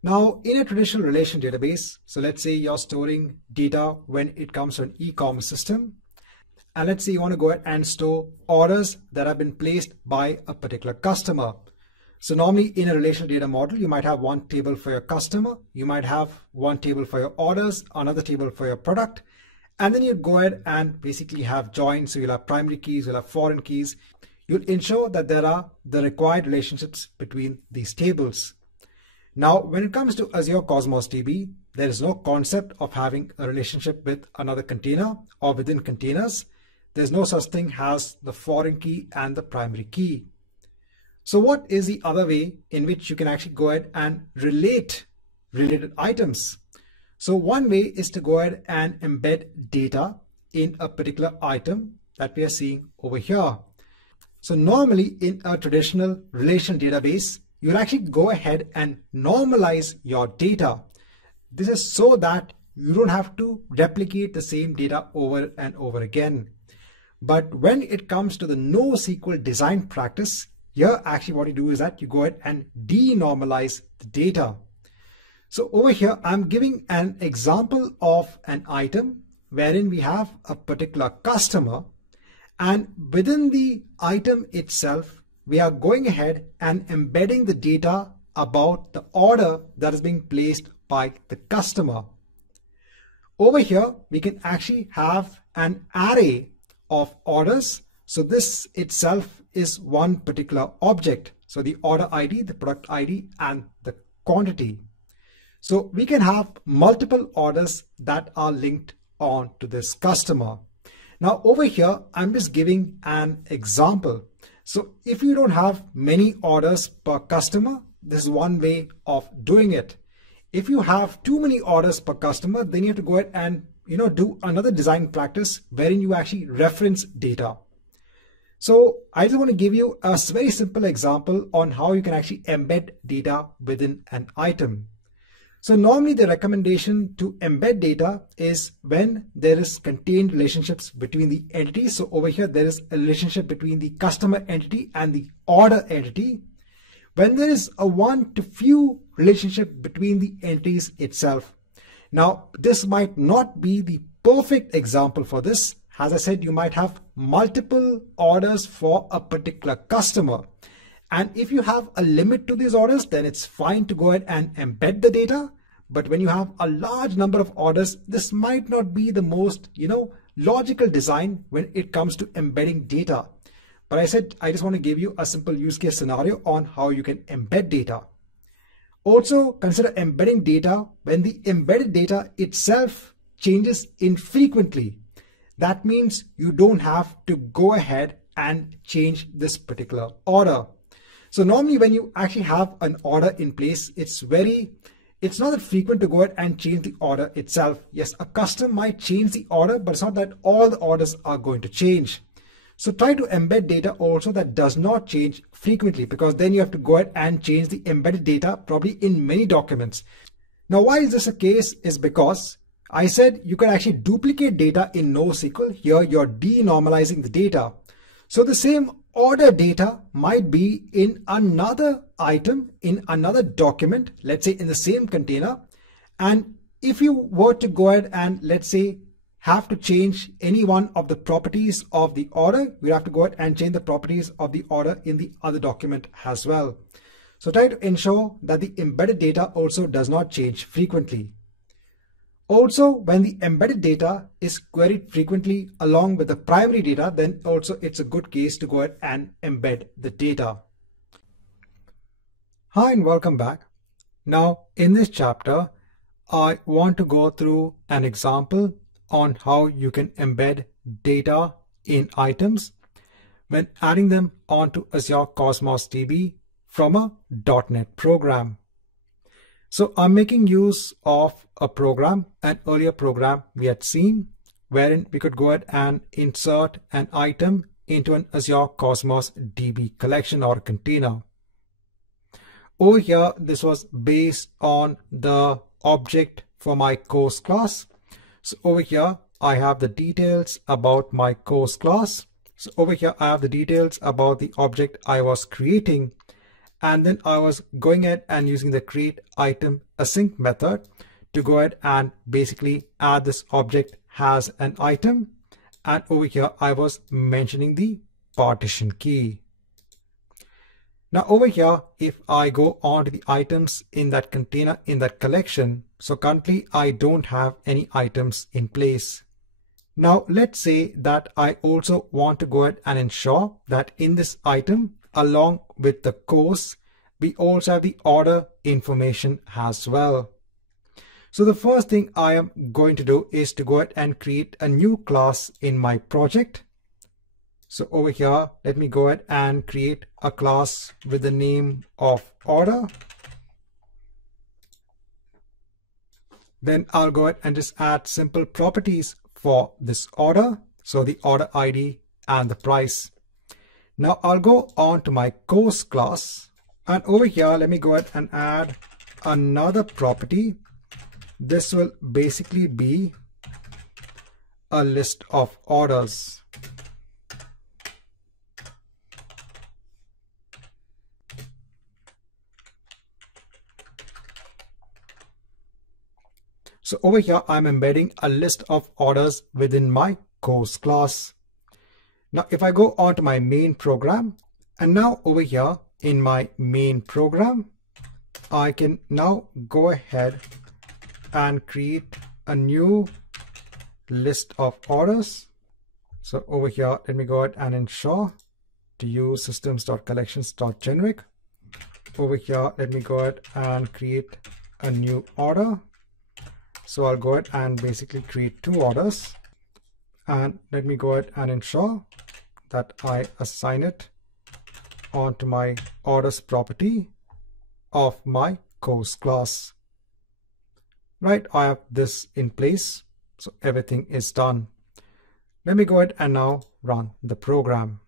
Now in a traditional relational database, so let's say you're storing data when it comes to an e-commerce system. And let's say you want to go ahead and store orders that have been placed by a particular customer. So normally in a relational data model, you might have one table for your customer, you might have one table for your orders, another table for your product, and then you go ahead and basically have joins. So you'll have primary keys, you'll have foreign keys. You'll ensure that there are the required relationships between these tables. Now, when it comes to Azure Cosmos DB, there is no concept of having a relationship with another container or within containers. There's no such thing as the foreign key and the primary key. So what is the other way in which you can actually go ahead and relate related items? So one way is to go ahead and embed data in a particular item that we are seeing over here. So normally in a traditional relational database, you'll actually go ahead and normalize your data. This is so that you don't have to replicate the same data over and over again. But when it comes to the NoSQL design practice, here actually what you do is that you go ahead and denormalize the data. So over here, I'm giving an example of an item wherein we have a particular customer, and within the item itself, we are going ahead and embedding the data about the order that is being placed by the customer. Over here, we can actually have an array of orders. So this itself is one particular object. So the order ID, the product ID, and the quantity. So we can have multiple orders that are linked on to this customer. Now over here, I'm just giving an example. So if you don't have many orders per customer, this is one way of doing it. If you have too many orders per customer, then you have to go ahead and do another design practice wherein you actually reference data. So I just want to give you a very simple example on how you can actually embed data within an item. So normally the recommendation to embed data is when there is contained relationships between the entities. So over here, there is a relationship between the customer entity and the order entity. When there is a one to few relationship between the entities itself. Now, this might not be the perfect example for this. As I said, you might have multiple orders for a particular customer. And if you have a limit to these orders, then it's fine to go ahead and embed the data. But when you have a large number of orders, this might not be the most, logical design when it comes to embedding data. But I said, I just want to give you a simple use case scenario on how you can embed data. Also consider embedding data when the embedded data itself changes infrequently. That means you don't have to go ahead and change this particular order. So normally when you actually have an order in place, it's not that frequent to go ahead and change the order itself. Yes, a customer might change the order, but it's not that all the orders are going to change. So try to embed data also that does not change frequently, because then you have to go ahead and change the embedded data probably in many documents. Now, why is this a case? Is because I said you can actually duplicate data in NoSQL. Here you're denormalizing the data. So the same order data might be in another item, in another document, let's say in the same container. And if you were to go ahead and let's say have to change any one of the properties of the order, we have to go ahead and change the properties of the order in the other document as well. So try to ensure that the embedded data also does not change frequently. Also, when the embedded data is queried frequently along with the primary data, then also it's a good case to go ahead and embed the data. Hi and welcome back. Now in this chapter, I want to go through an example on how you can embed data in items when adding them onto Azure Cosmos DB from a .NET program. So I'm making use of a program, an earlier program we had seen, wherein we could go ahead and insert an item into an Azure Cosmos DB collection or container. Over here, this was based on the object for my course class. So over here, I have the details about my course class. So over here, I have the details about the object I was creating. And then I was going ahead and using the create item async method to go ahead and basically add this object as an item. And over here, I was mentioning the partition key. Now over here, if I go on to the items in that container, in that collection, so currently I don't have any items in place. Now let's say that I also want to go ahead and ensure that in this item, along with the course, we also have the order information as well. So the first thing I am going to do is to go ahead and create a new class in my project. So over here, let me go ahead and create a class with the name of order. Then I'll go ahead and just add simple properties for this order. So the order ID and the price. Now I'll go on to my course class, and over here, let me go ahead and add another property. This will basically be a list of orders. So over here, I'm embedding a list of orders within my course class. Now, if I go on to my main program, and now over here in my main program, I can now go ahead and create a new list of orders. So over here, let me go ahead and ensure to use systems.collections.generic. Over here, let me go ahead and create a new order. So I'll go ahead and basically create two orders. And let me go ahead and ensure that I assign it onto my orders property of my course class. Right, I have this in place. So everything is done. Let me go ahead and now run the program.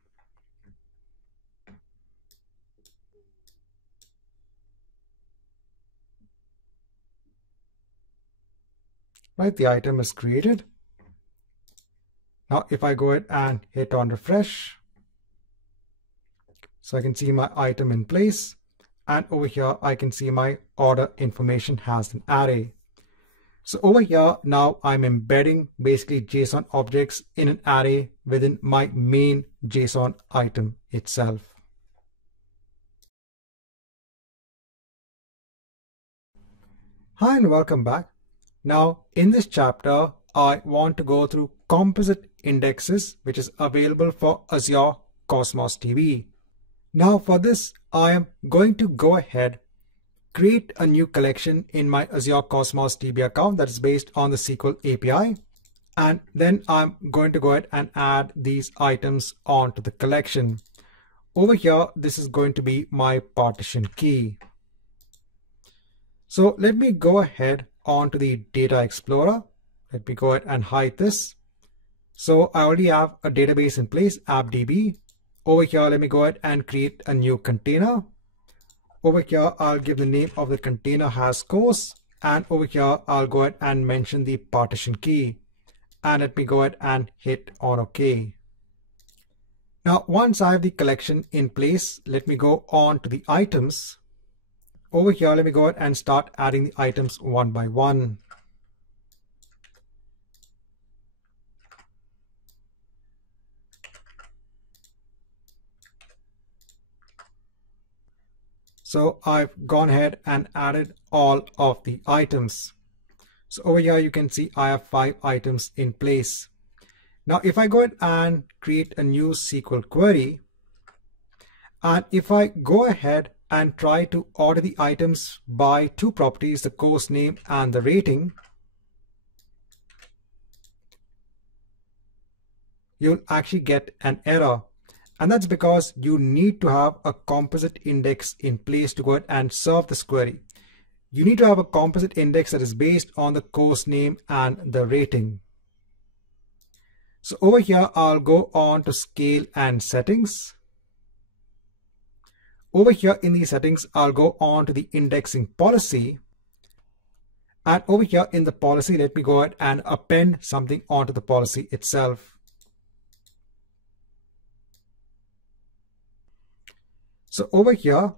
Right, the item is created. Now, if I go ahead and hit on refresh, so I can see my item in place, and over here, I can see my order information has an array. So over here, now I'm embedding basically JSON objects in an array within my main JSON item itself. Hi and welcome back. Now in this chapter, I want to go through Composite Indexes, which is available for Azure Cosmos DB. Now for this, I am going to go ahead, create a new collection in my Azure Cosmos DB account that is based on the SQL API. And then I'm going to go ahead and add these items onto the collection. Over here, this is going to be my partition key. So let me go ahead onto the Data Explorer. Let me go ahead and hide this. So I already have a database in place, AppDB. Over here, let me go ahead and create a new container. Over here, I'll give the name of the container as course. And over here, I'll go ahead and mention the partition key. And let me go ahead and hit on OK. Now, once I have the collection in place, let me go on to the items. Over here, let me go ahead and start adding the items one by one. So I've gone ahead and added all of the items. So over here, you can see I have 5 items in place. Now, if I go ahead and create a new SQL query, and if I go ahead and try to order the items by 2 properties, the course name and the rating, you'll actually get an error. And that's because you need to have a composite index in place to go ahead and serve this query. You need to have a composite index that is based on the course name and the rating. So over here, I'll go on to scale and settings. Over here in the settings, I'll go on to the indexing policy. And over here in the policy, let me go ahead and append something onto the policy itself. So over here,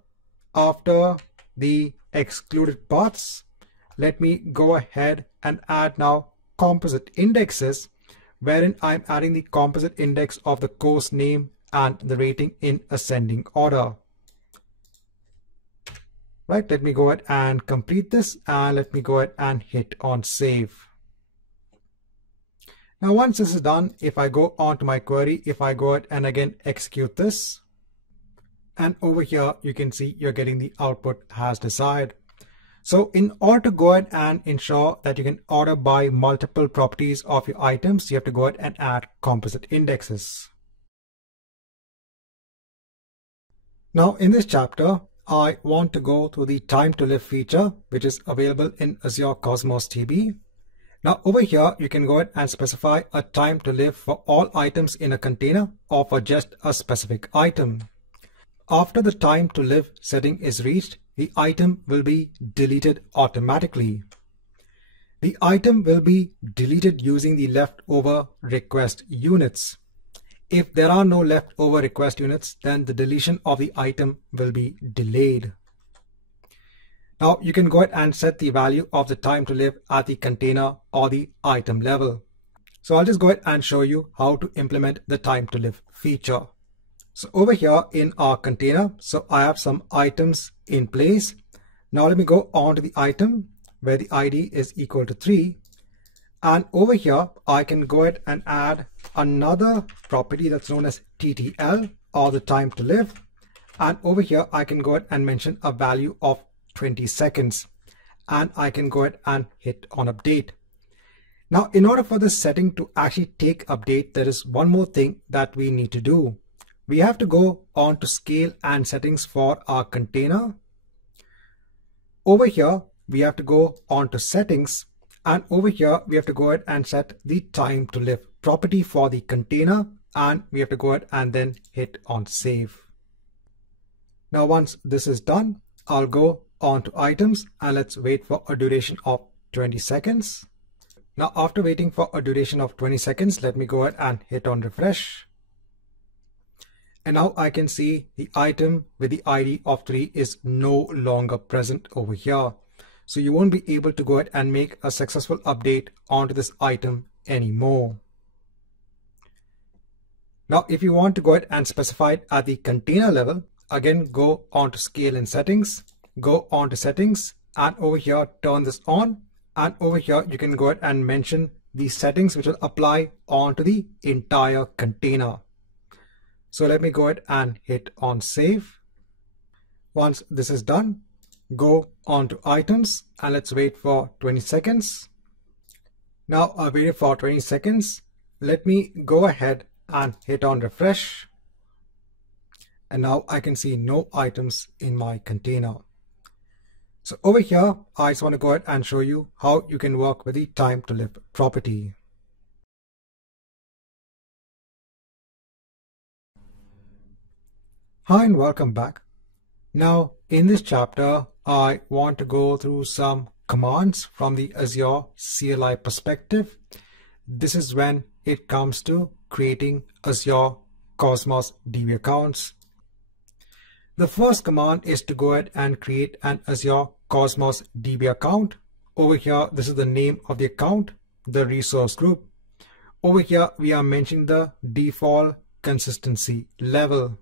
after the excluded paths, let me go ahead and add now composite indexes, wherein I'm adding the composite index of the course name and the rating in ascending order. Right, let me go ahead and complete this, and let me go ahead and hit on save. Now once this is done, if I go on to my query, if I go ahead and again execute this, and over here, you can see you're getting the output as desired. So in order to go ahead and ensure that you can order by multiple properties of your items, you have to go ahead and add composite indexes. Now in this chapter, I want to go through the time to live feature, which is available in Azure Cosmos DB. Now over here, you can go ahead and specify a time to live for all items in a container or for just a specific item. After the time to live setting is reached, the item will be deleted automatically. The item will be deleted using the leftover request units. If there are no leftover request units, then the deletion of the item will be delayed. Now you can go ahead and set the value of the time to live at the container or the item level. So I'll just go ahead and show you how to implement the time to live feature. So over here in our container, so I have some items in place. Now let me go on to the item where the ID is equal to 3. And over here, I can go ahead and add another property that's known as TTL, or the time to live. And over here, I can go ahead and mention a value of 20 seconds. And I can go ahead and hit on update. Now, in order for this setting to actually take update, there is one more thing that we need to do. We have to go on to scale and settings for our container. Over here, we have to go on to settings, and over here, we have to go ahead and set the time to live property for the container, and we have to go ahead and then hit on save. Now, once this is done, I'll go on to items and let's wait for a duration of 20 seconds. Now, after waiting for a duration of 20 seconds, let me go ahead and hit on refresh. And now I can see the item with the ID of 3 is no longer present over here. So you won't be able to go ahead and make a successful update onto this item anymore. Now, if you want to go ahead and specify it at the container level, again, go on to scale and settings, go on to settings, and over here, turn this on. And over here, you can go ahead and mention the settings which will apply onto the entire container. So let me go ahead and hit on save. Once this is done, go on to items and let's wait for 20 seconds. Now I've waited for 20 seconds. Let me go ahead and hit on refresh. And now I can see no items in my container. So over here, I just want to go ahead and show you how you can work with the time to live property. Hi and welcome back. Now in this chapter, I want to go through some commands from the Azure CLI perspective. This is when it comes to creating Azure Cosmos DB accounts. The first command is to go ahead and create an Azure Cosmos DB account. Over here, this is the name of the account, the resource group. Over here, we are mentioning the default consistency level.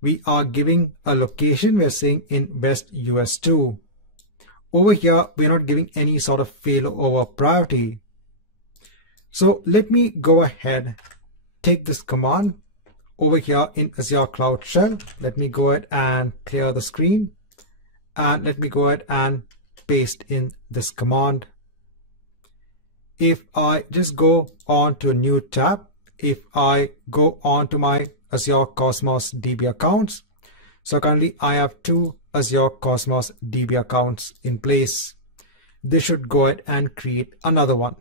we are giving a location. We're saying in West US 2. Over here, we're not giving any sort of failover priority. So let me go ahead, take this command over here in Azure Cloud Shell. Let me go ahead and clear the screen. And let me go ahead and paste in this command. If I just go on to a new tab, if I go on to my Azure Cosmos DB accounts, so currently I have 2 Azure Cosmos DB accounts in place. This should go ahead and create another one.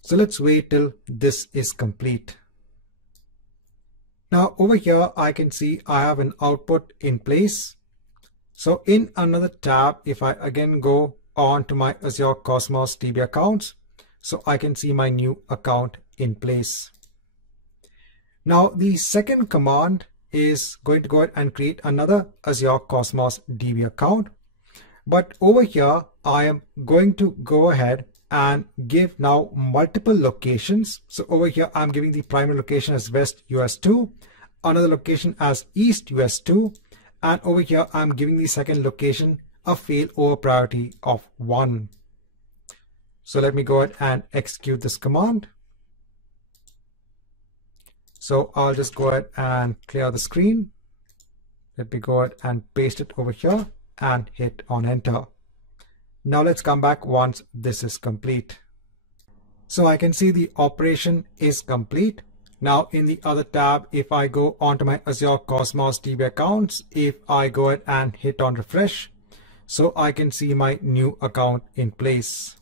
So let's wait till this is complete. Now over here, I can see I have an output in place. So in another tab, if I again go on to my Azure Cosmos DB accounts, so I can see my new account in place. Now the second command is going to go ahead and create another Azure Cosmos DB account. But over here, I am going to go ahead and give now multiple locations. So over here, I'm giving the primary location as West US 2, another location as East US 2, and over here, I'm giving the second location a failover priority of 1. So let me go ahead and execute this command. So I'll just go ahead and clear the screen. Let me go ahead and paste it over here and hit on enter. Now let's come back once this is complete. So I can see the operation is complete. Now in the other tab, if I go onto my Azure Cosmos DB accounts, if I go ahead and hit on refresh, so I can see my new account in place.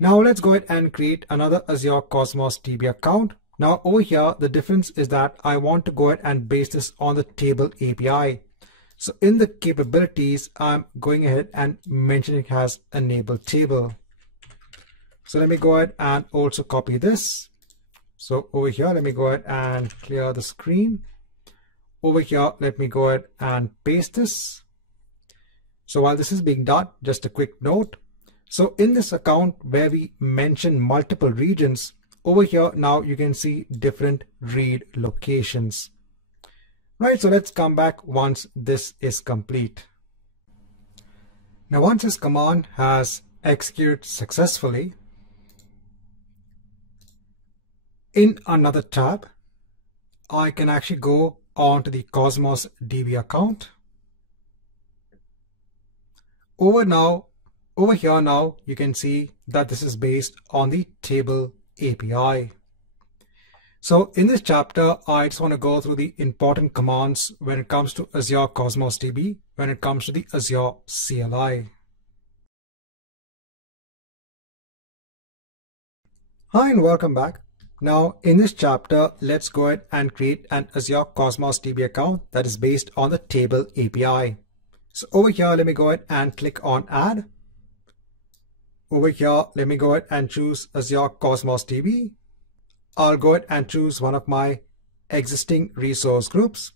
Now let's go ahead and create another Azure Cosmos DB account. Now over here, the difference is that I want to go ahead and base this on the table API. So in the capabilities, I'm going ahead and mentioning it as enable table. So let me go ahead and also copy this. So over here, let me go ahead and clear the screen. Over here, let me go ahead and paste this. So while this is being done, just a quick note. So in this account where we mention multiple regions, over here now you can see different read locations. Right, so let's come back once this is complete. Now once this command has executed successfully, in another tab, I can actually go on to the Cosmos DB account. Over here now, you can see that this is based on the table API. So in this chapter, I just want to go through the important commands when it comes to Azure Cosmos DB, when it comes to the Azure CLI. Hi and welcome back. Now in this chapter, let's go ahead and create an Azure Cosmos DB account that is based on the table API. So over here, let me go ahead and click on add. Over here, let me go ahead and choose Azure Cosmos DB. I'll go ahead and choose one of my existing resource groups.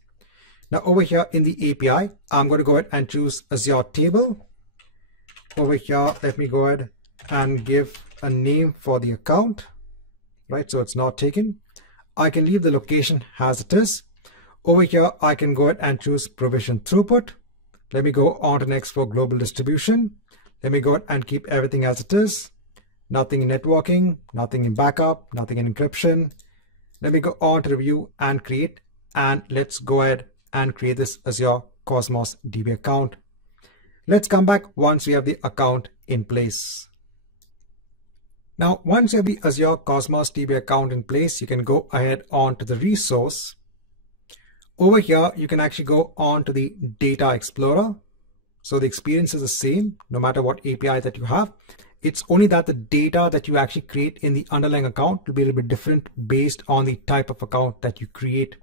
Now over here in the API, I'm going to go ahead and choose Azure Table. Over here, let me go ahead and give a name for the account. Right, so it's not taken. I can leave the location as it is. Over here, I can go ahead and choose provision throughput. Let me go on to next for global distribution. Let me go ahead and keep everything as it is. Nothing in networking, nothing in backup, nothing in encryption. Let me go on to review and create. And let's go ahead and create this Azure Cosmos DB account. Let's come back once we have the account in place. Now, once you have the Azure Cosmos DB account in place, you can go ahead on to the resource. Over here, you can actually go on to the Data Explorer. So the experience is the same, no matter what API that you have. It's only that the data that you actually create in the underlying account will be a little bit different based on the type of account that you create.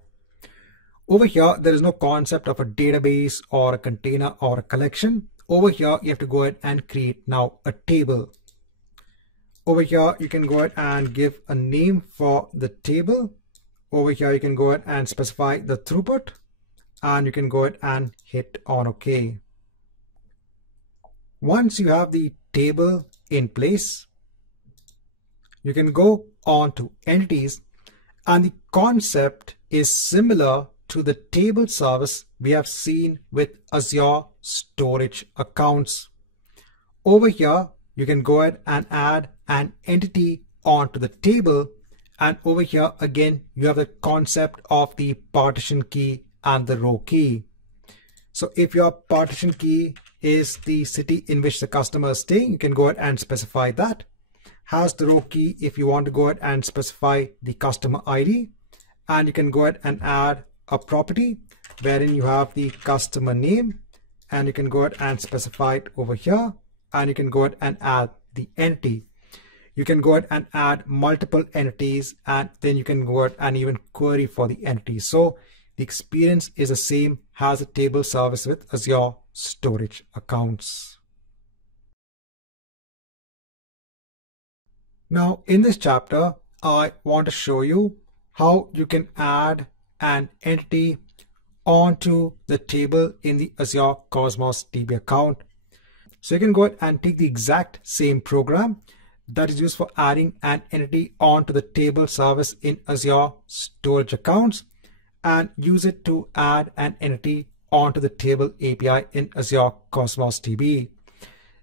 Over here, there is no concept of a database or a container or a collection. Over here, you have to go ahead and create now a table. Over here, you can go ahead and give a name for the table. Over here, you can go ahead and specify the throughput, and you can go ahead and hit on OK. Once you have the table in place, you can go on to entities, and the concept is similar to the table service we have seen with Azure storage accounts. Over here, you can go ahead and add an entity onto the table. And over here, again, you have the concept of the partition key and the row key. So if your partition key is the city in which the customer is staying, you can go ahead and specify that. Has the row key if you want to go ahead and specify the customer ID. And you can go ahead and add a property wherein you have the customer name, and you can go ahead and specify it over here, and you can go ahead and add the entity. You can go ahead and add multiple entities, and then you can go ahead and even query for the entity. So the experience is the same as a table service with Azure storage accounts. Now in this chapter, I want to show you how you can add an entity onto the table in the Azure Cosmos DB account. So you can go ahead and take the exact same program that is used for adding an entity onto the table service in Azure storage accounts and use it to add an entity onto the table API in Azure Cosmos DB.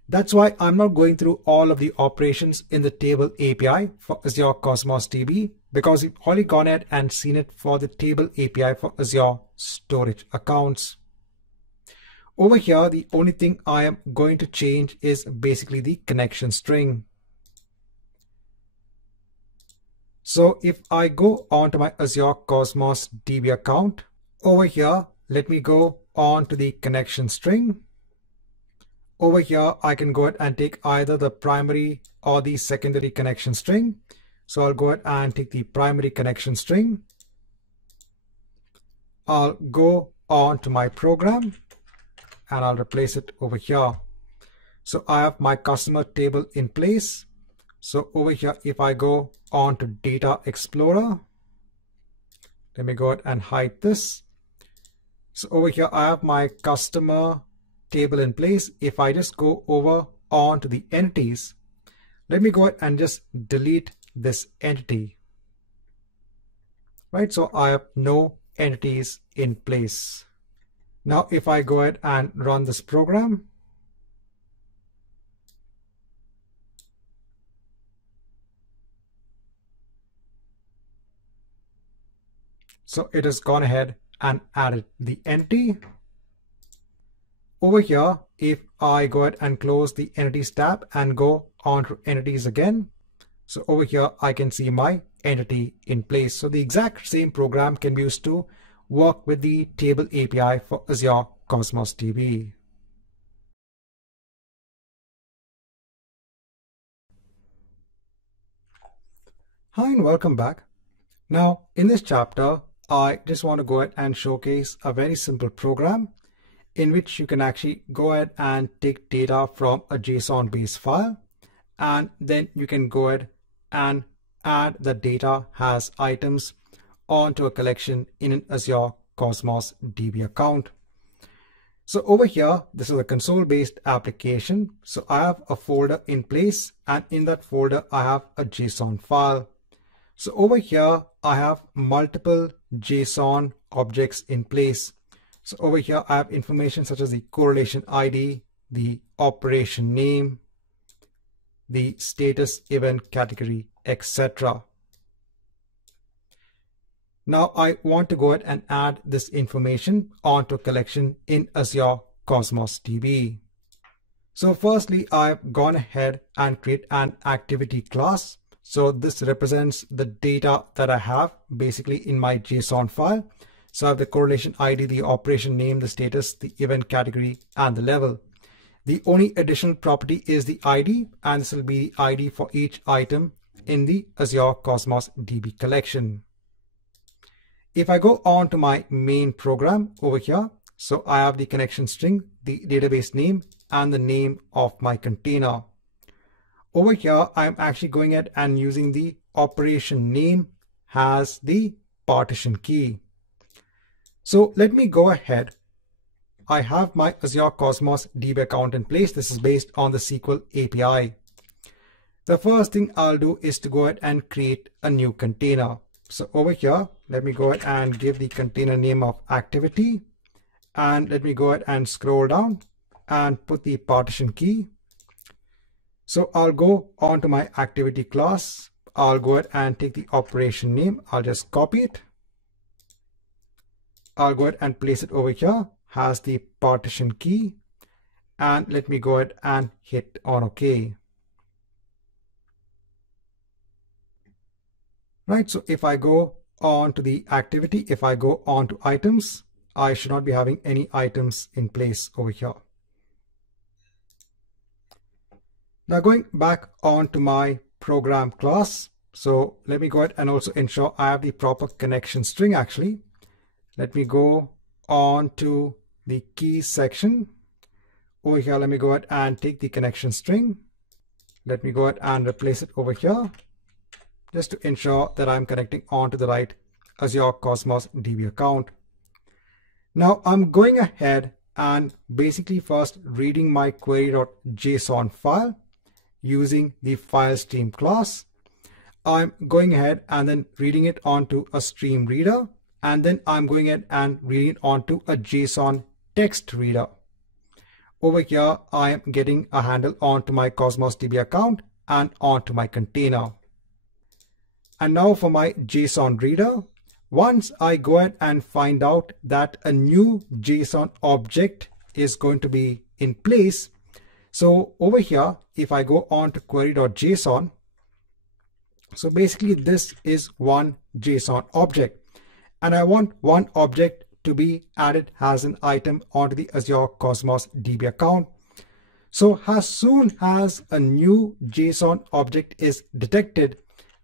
That's why I'm not going through all of the operations in the table API for Azure Cosmos DB, because we've already gone ahead and seen it for the table API for Azure storage accounts. Over here, the only thing I am going to change is basically the connection string. So if I go onto my Azure Cosmos DB account, over here, let me go on to the connection string. Over here, I can go ahead and take either the primary or the secondary connection string. So I'll go ahead and take the primary connection string. I'll go on to my program and I'll replace it over here. So I have my customer table in place. So over here, if I go on to Data Explorer, let me go ahead and hide this. So over here, I have my customer table in place. If I just go over on to the entities, let me go ahead and just delete this entity. Right, so I have no entities in place. Now if I go ahead and run this program, so it has gone ahead and added the entity. Over here, if I go ahead and close the entities tab and go on to entities again, so over here I can see my entity in place. So the exact same program can be used to work with the table API for Azure Cosmos DB. Hi and welcome back. Now in this chapter, I just want to go ahead and showcase a very simple program in which you can actually go ahead and take data from a JSON based file, and then you can go ahead and add the data as items onto a collection in an Azure Cosmos DB account. So over here, this is a console based application. So I have a folder in place, and in that folder, I have a JSON file. So over here, I have multiple JSON objects in place. So over here, I have information such as the correlation ID, the operation name, the status event category, etc. Now I want to go ahead and add this information onto a collection in Azure Cosmos DB. So firstly, I've gone ahead and create an activity class. So this represents the data that I have basically in my JSON file. So I have the correlation ID, the operation name, the status, the event category, and the level. The only additional property is the ID, and this will be the ID for each item in the Azure Cosmos DB collection. If I go on to my main program over here, so I have the connection string, the database name, and the name of my container. Over here, I'm actually going ahead and using the operation name as the partition key. So let me go ahead. I have my Azure Cosmos DB account in place. This is based on the SQL API. The first thing I'll do is to go ahead and create a new container. So over here, let me go ahead and give the container name of activity. And let me go ahead and scroll down and put the partition key. So I'll go on to my activity class. I'll go ahead and take the operation name. I'll just copy it. I'll go ahead and place it over here, has the partition key. And let me go ahead and hit on OK. Right, so if I go on to the activity, if I go on to items, I should not be having any items in place over here. Now going back on to my program class. So let me go ahead and also ensure I have the proper connection string actually. Let me go on to the keys section. Over here, let me go ahead and take the connection string. Let me go ahead and replace it over here, just to ensure that I'm connecting onto the right Azure Cosmos DB account. Now I'm going ahead and basically first reading my query.json file using the file stream class. I'm going ahead and then reading it onto a stream reader, and then I'm going ahead and reading it onto a JSON text reader. Over here, I am getting a handle onto my Cosmos DB account and onto my container. And now for my JSON reader, once I go ahead and find out that a new JSON object is going to be in place. So over here, if I go on to query.json, so basically this is one JSON object, and I want one object to be added as an item onto the Azure Cosmos DB account. So as soon as a new JSON object is detected,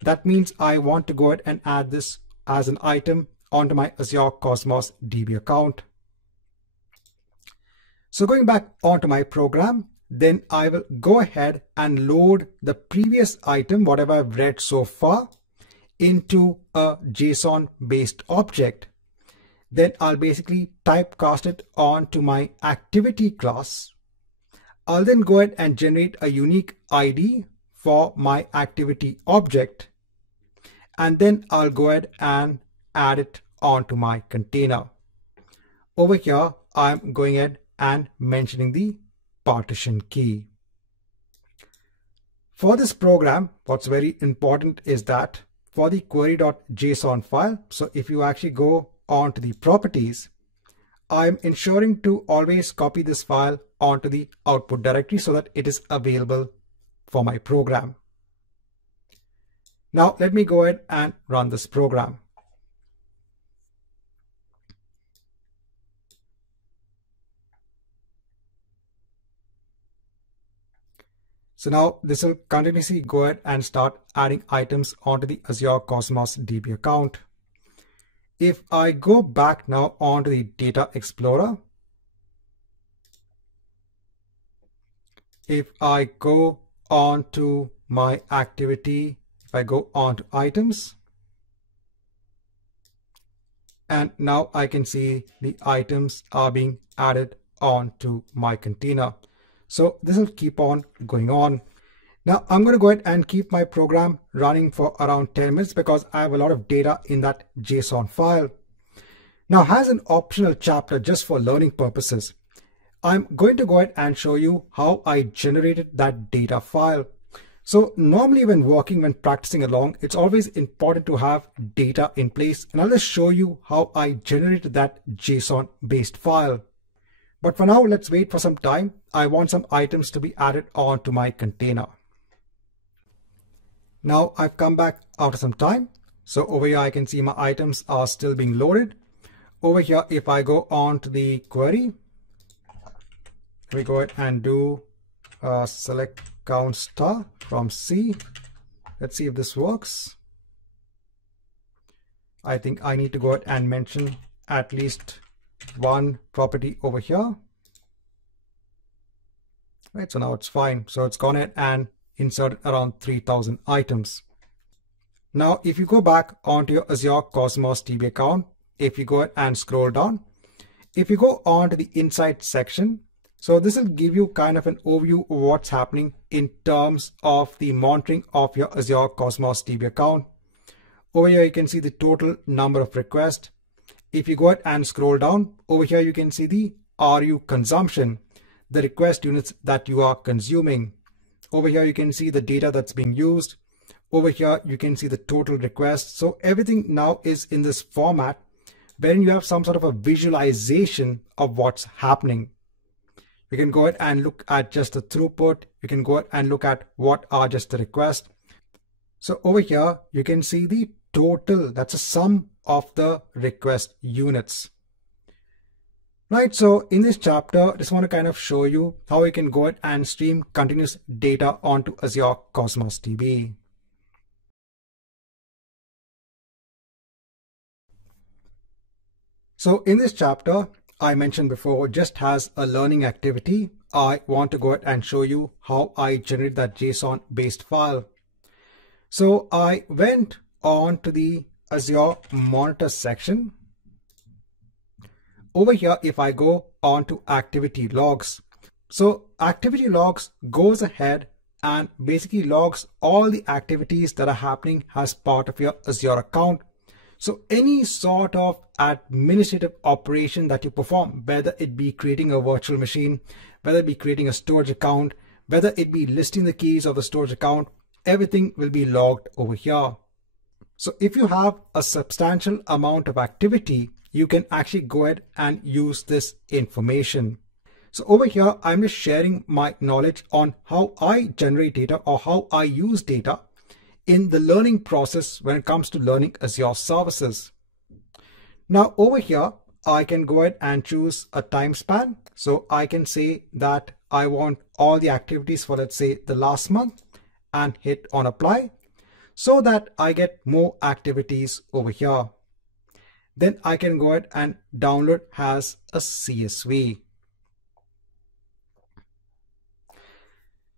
that means I want to go ahead and add this as an item onto my Azure Cosmos DB account. So going back onto my program, then I will go ahead and load the previous item, whatever I've read so far, into a JSON based object. Then I'll basically typecast it onto my activity class. I'll then go ahead and generate a unique ID for my activity object. And then I'll go ahead and add it onto my container. Over here, I'm going ahead and mentioning the partition key. For this program, what's very important is that for the query.json file, so if you actually go onto the properties, I'm ensuring to always copy this file onto the output directory so that it is available for my program. Now let me go ahead and run this program. So now this will continuously go ahead and start adding items onto the Azure Cosmos DB account. If I go back now onto the Data Explorer, if I go on to my activity, if I go on to items, and now I can see the items are being added onto my container. So this will keep on going on. Now I'm going to go ahead and keep my program running for around 10 minutes because I have a lot of data in that JSON file. Now as an optional chapter just for learning purposes, I'm going to go ahead and show you how I generated that data file. So normally when practicing along, it's always important to have data in place, and I'll just show you how I generated that JSON based file. But for now, let's wait for some time. I want some items to be added onto my container. Now I've come back after some time. So over here, I can see my items are still being loaded. Over here, if I go on to the query, we go ahead and do select count star from C. Let's see if this works. I think I need to go ahead and mention at least one property over here. Right, so now it's fine. So it's gone ahead and inserted around 3000 items. Now, if you go back onto your Azure Cosmos DB account, if you go ahead and scroll down, if you go on to the Insights section, so this will give you kind of an overview of what's happening in terms of the monitoring of your Azure Cosmos DB account. Over here, you can see the total number of requests. If you go ahead and scroll down, over here, you can see the RU consumption, the request units that you are consuming. Over here, you can see the data that's being used. Over here, you can see the total requests. So everything now is in this format wherein you have some sort of a visualization of what's happening. You can go ahead and look at just the throughput. You can go ahead and look at what are just the requests. So over here, you can see the total, that's a sum of the request units. Right, so in this chapter, I just want to kind of show you how you can go ahead and stream continuous data onto Azure Cosmos DB. So in this chapter, I mentioned before, just as a learning activity, I want to go ahead and show you how I generate that JSON based file. So I went on to the Azure Monitor section. Over here, if I go on to activity logs, so activity logs goes ahead and basically logs all the activities that are happening as part of your Azure account. So any sort of administrative operation that you perform, whether it be creating a virtual machine, whether it be creating a storage account, whether it be listing the keys of the storage account, everything will be logged over here. So if you have a substantial amount of activity, you can actually go ahead and use this information. So over here, I'm just sharing my knowledge on how I generate data or how I use data in the learning process when it comes to learning Azure services. Now over here, I can go ahead and choose a time span. So I can say that I want all the activities for, let's say, the last month, and hit on apply so that I get more activities over here. Then I can go ahead and download as a CSV.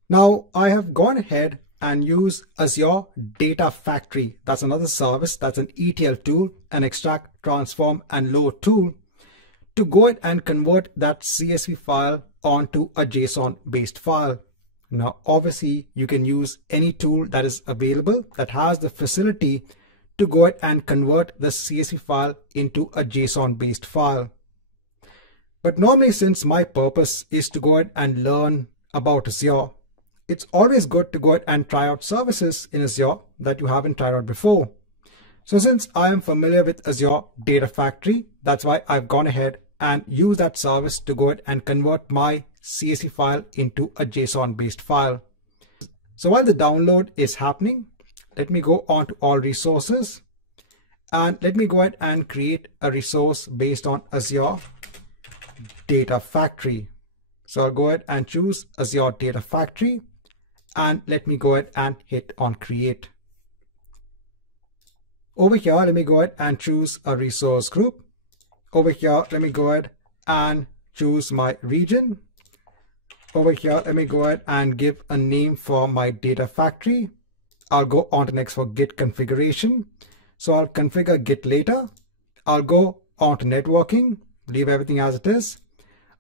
Now I have gone ahead and use Azure Data Factory. That's another service. That's an ETL tool, an extract, transform, and load tool to go ahead and convert that CSV file onto a JSON based file. Now, obviously, you can use any tool that is available that has the facility to go ahead and convert the CSV file into a JSON based file. But normally, since my purpose is to go ahead and learn about Azure, it's always good to go ahead and try out services in Azure that you haven't tried out before. So since I am familiar with Azure Data Factory, that's why I've gone ahead and used that service to go ahead and convert my CSV file into a JSON based file. So while the download is happening, let me go on to all resources and let me go ahead and create a resource based on Azure Data Factory. So I'll go ahead and choose Azure Data Factory and let me go ahead and hit on create. Over here, let me go ahead and choose a resource group. Over here, let me go ahead and choose my region. Over here, let me go ahead and give a name for my data factory. I'll go on to next for Git configuration. So I'll configure Git later. I'll go on to networking, leave everything as it is.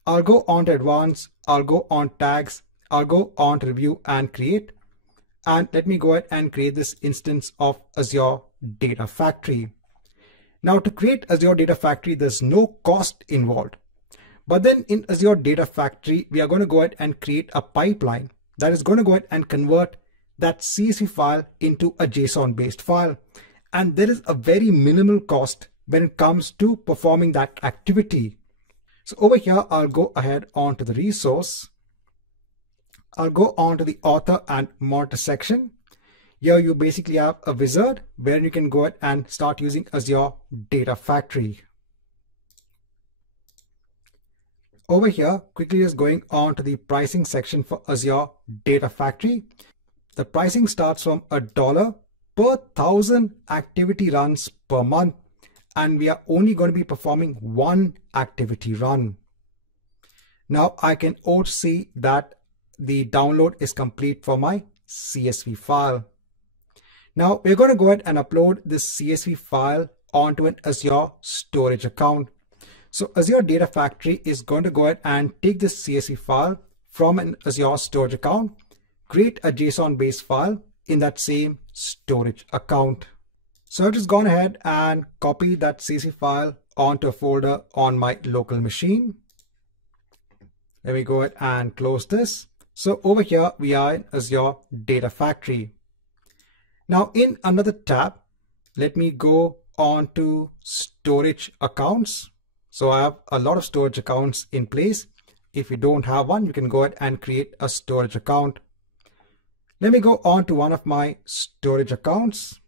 I'll go on to advanced. I'll go on tags. I'll go on to review and create. And let me go ahead and create this instance of Azure Data Factory. Now to create Azure Data Factory, there's no cost involved. But then in Azure Data Factory, we are going to go ahead and create a pipeline that is going to go ahead and convert that CSV file into a JSON based file. And there is a very minimal cost when it comes to performing that activity. So over here, I'll go ahead onto the resource. I'll go on to the author and monitor section. Here you basically have a wizard where you can go ahead and start using Azure Data Factory. Over here, quickly just going on to the pricing section for Azure Data Factory. The pricing starts from $1 per 1,000 activity runs per month. And we are only going to be performing one activity run. Now I can also see that the download is complete for my CSV file. Now we're going to go ahead and upload this CSV file onto an Azure storage account. So Azure Data Factory is going to go ahead and take this CSV file from an Azure storage account, create a JSON based file in that same storage account. So I've just gone ahead and copied that CC file onto a folder on my local machine. Let me go ahead and close this. So over here we are in Azure Data Factory. Now in another tab, let me go on to storage accounts. So I have a lot of storage accounts in place. If you don't have one, you can go ahead and create a storage account. Let me go on to one of my storage accounts.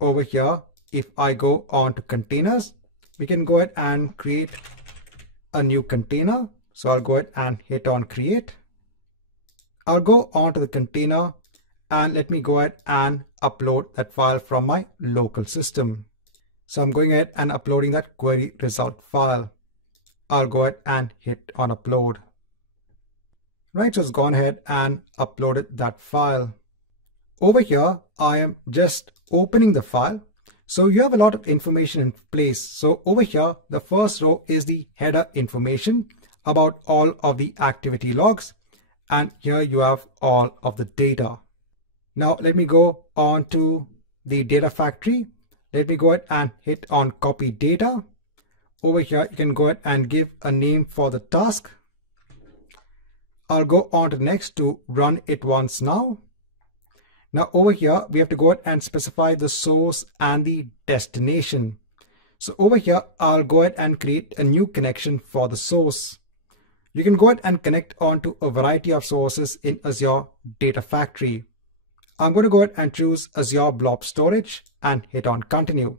Over here, if I go on to containers, we can go ahead and create a new container. So I'll go ahead and hit on create. I'll go on to the container and let me go ahead and upload that file from my local system. So I'm going ahead and uploading that query result file. I'll go ahead and hit on upload. Right, so it's gone ahead and uploaded that file. Over here, I am just opening the file. So you have a lot of information in place. So over here, the first row is the header information about all of the activity logs. And here you have all of the data. Now let me go on to the data factory. Let me go ahead and hit on copy data. Over here, you can go ahead and give a name for the task. I'll go on to next to run it once now. Now over here, we have to go ahead and specify the source and the destination. So over here, I'll go ahead and create a new connection for the source. You can go ahead and connect onto a variety of sources in Azure Data Factory. I'm going to go ahead and choose Azure Blob Storage and hit on continue.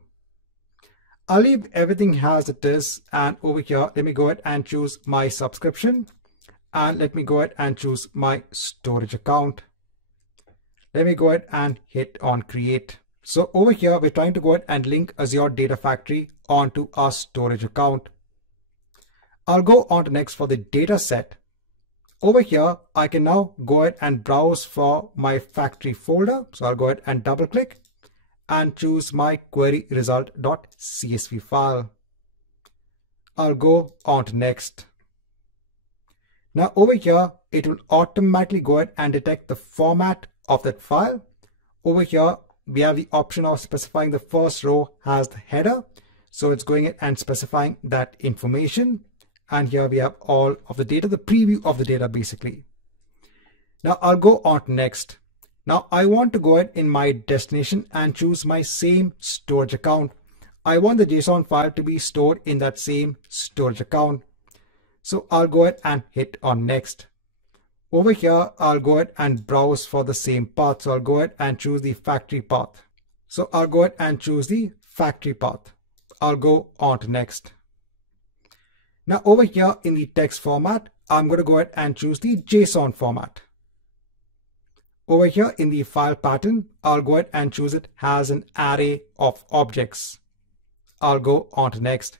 I'll leave everything as it is, and over here, let me go ahead and choose my subscription. And let me go ahead and choose my storage account. Let me go ahead and hit on create. So over here, we're trying to go ahead and link Azure Data Factory onto our storage account. I'll go on to next for the data set. Over here, I can now go ahead and browse for my factory folder. So I'll go ahead and double click and choose my query result.csv file. I'll go on to next. Now over here, it will automatically go ahead and detect the format of that file. Over here, we have the option of specifying the first row as the header. So it's going ahead and specifying that information. And here we have all of the data, the preview of the data basically. Now I'll go on to next. Now I want to go ahead in my destination and choose my same storage account. I want the JSON file to be stored in that same storage account. So I'll go ahead and hit on next. Over here, I'll go ahead and browse for the same path. So I'll go ahead and choose the factory path. So I'll go ahead and choose the factory path. I'll go on to next. Now over here in the text format, I'm going to go ahead and choose the JSON format. Over here in the file pattern, I'll go ahead and choose it as an array of objects. I'll go on to next.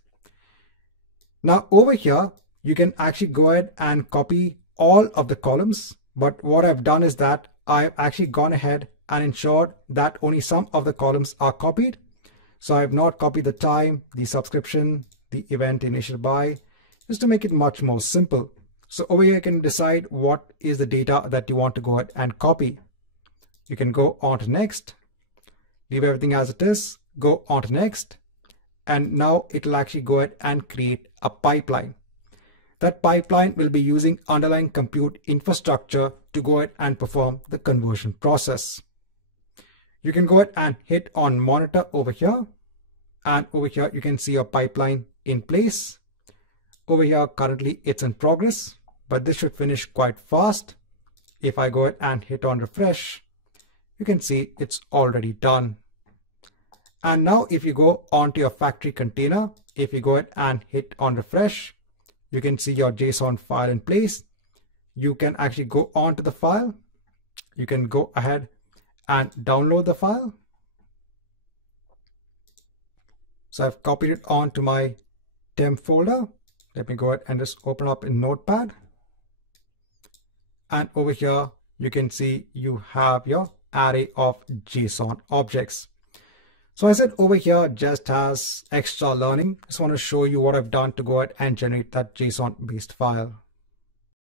Now over here, you can actually go ahead and copy all of the columns. But what I've done is that I've actually gone ahead and ensured that only some of the columns are copied. So I've not copied the time, the subscription, the event initial buy, just to make it much more simple. So over here, you can decide what is the data that you want to go ahead and copy. You can go on to next, leave everything as it is, go on to next. And now it'll actually go ahead and create a pipeline. That pipeline will be using underlying compute infrastructure to go ahead and perform the conversion process. You can go ahead and hit on monitor over here. And over here, you can see your pipeline in place. Over here, currently it's in progress, but this should finish quite fast. If I go ahead and hit on refresh, you can see it's already done. And now if you go onto your factory container, if you go ahead and hit on refresh, you can see your JSON file in place. You can actually go onto the file. You can go ahead and download the file. So I've copied it onto my temp folder. Let me go ahead and just open up in Notepad. And over here, you can see you have your array of JSON objects. So I said over here, just as extra learning, just want to show you what I've done to go ahead and generate that JSON based file.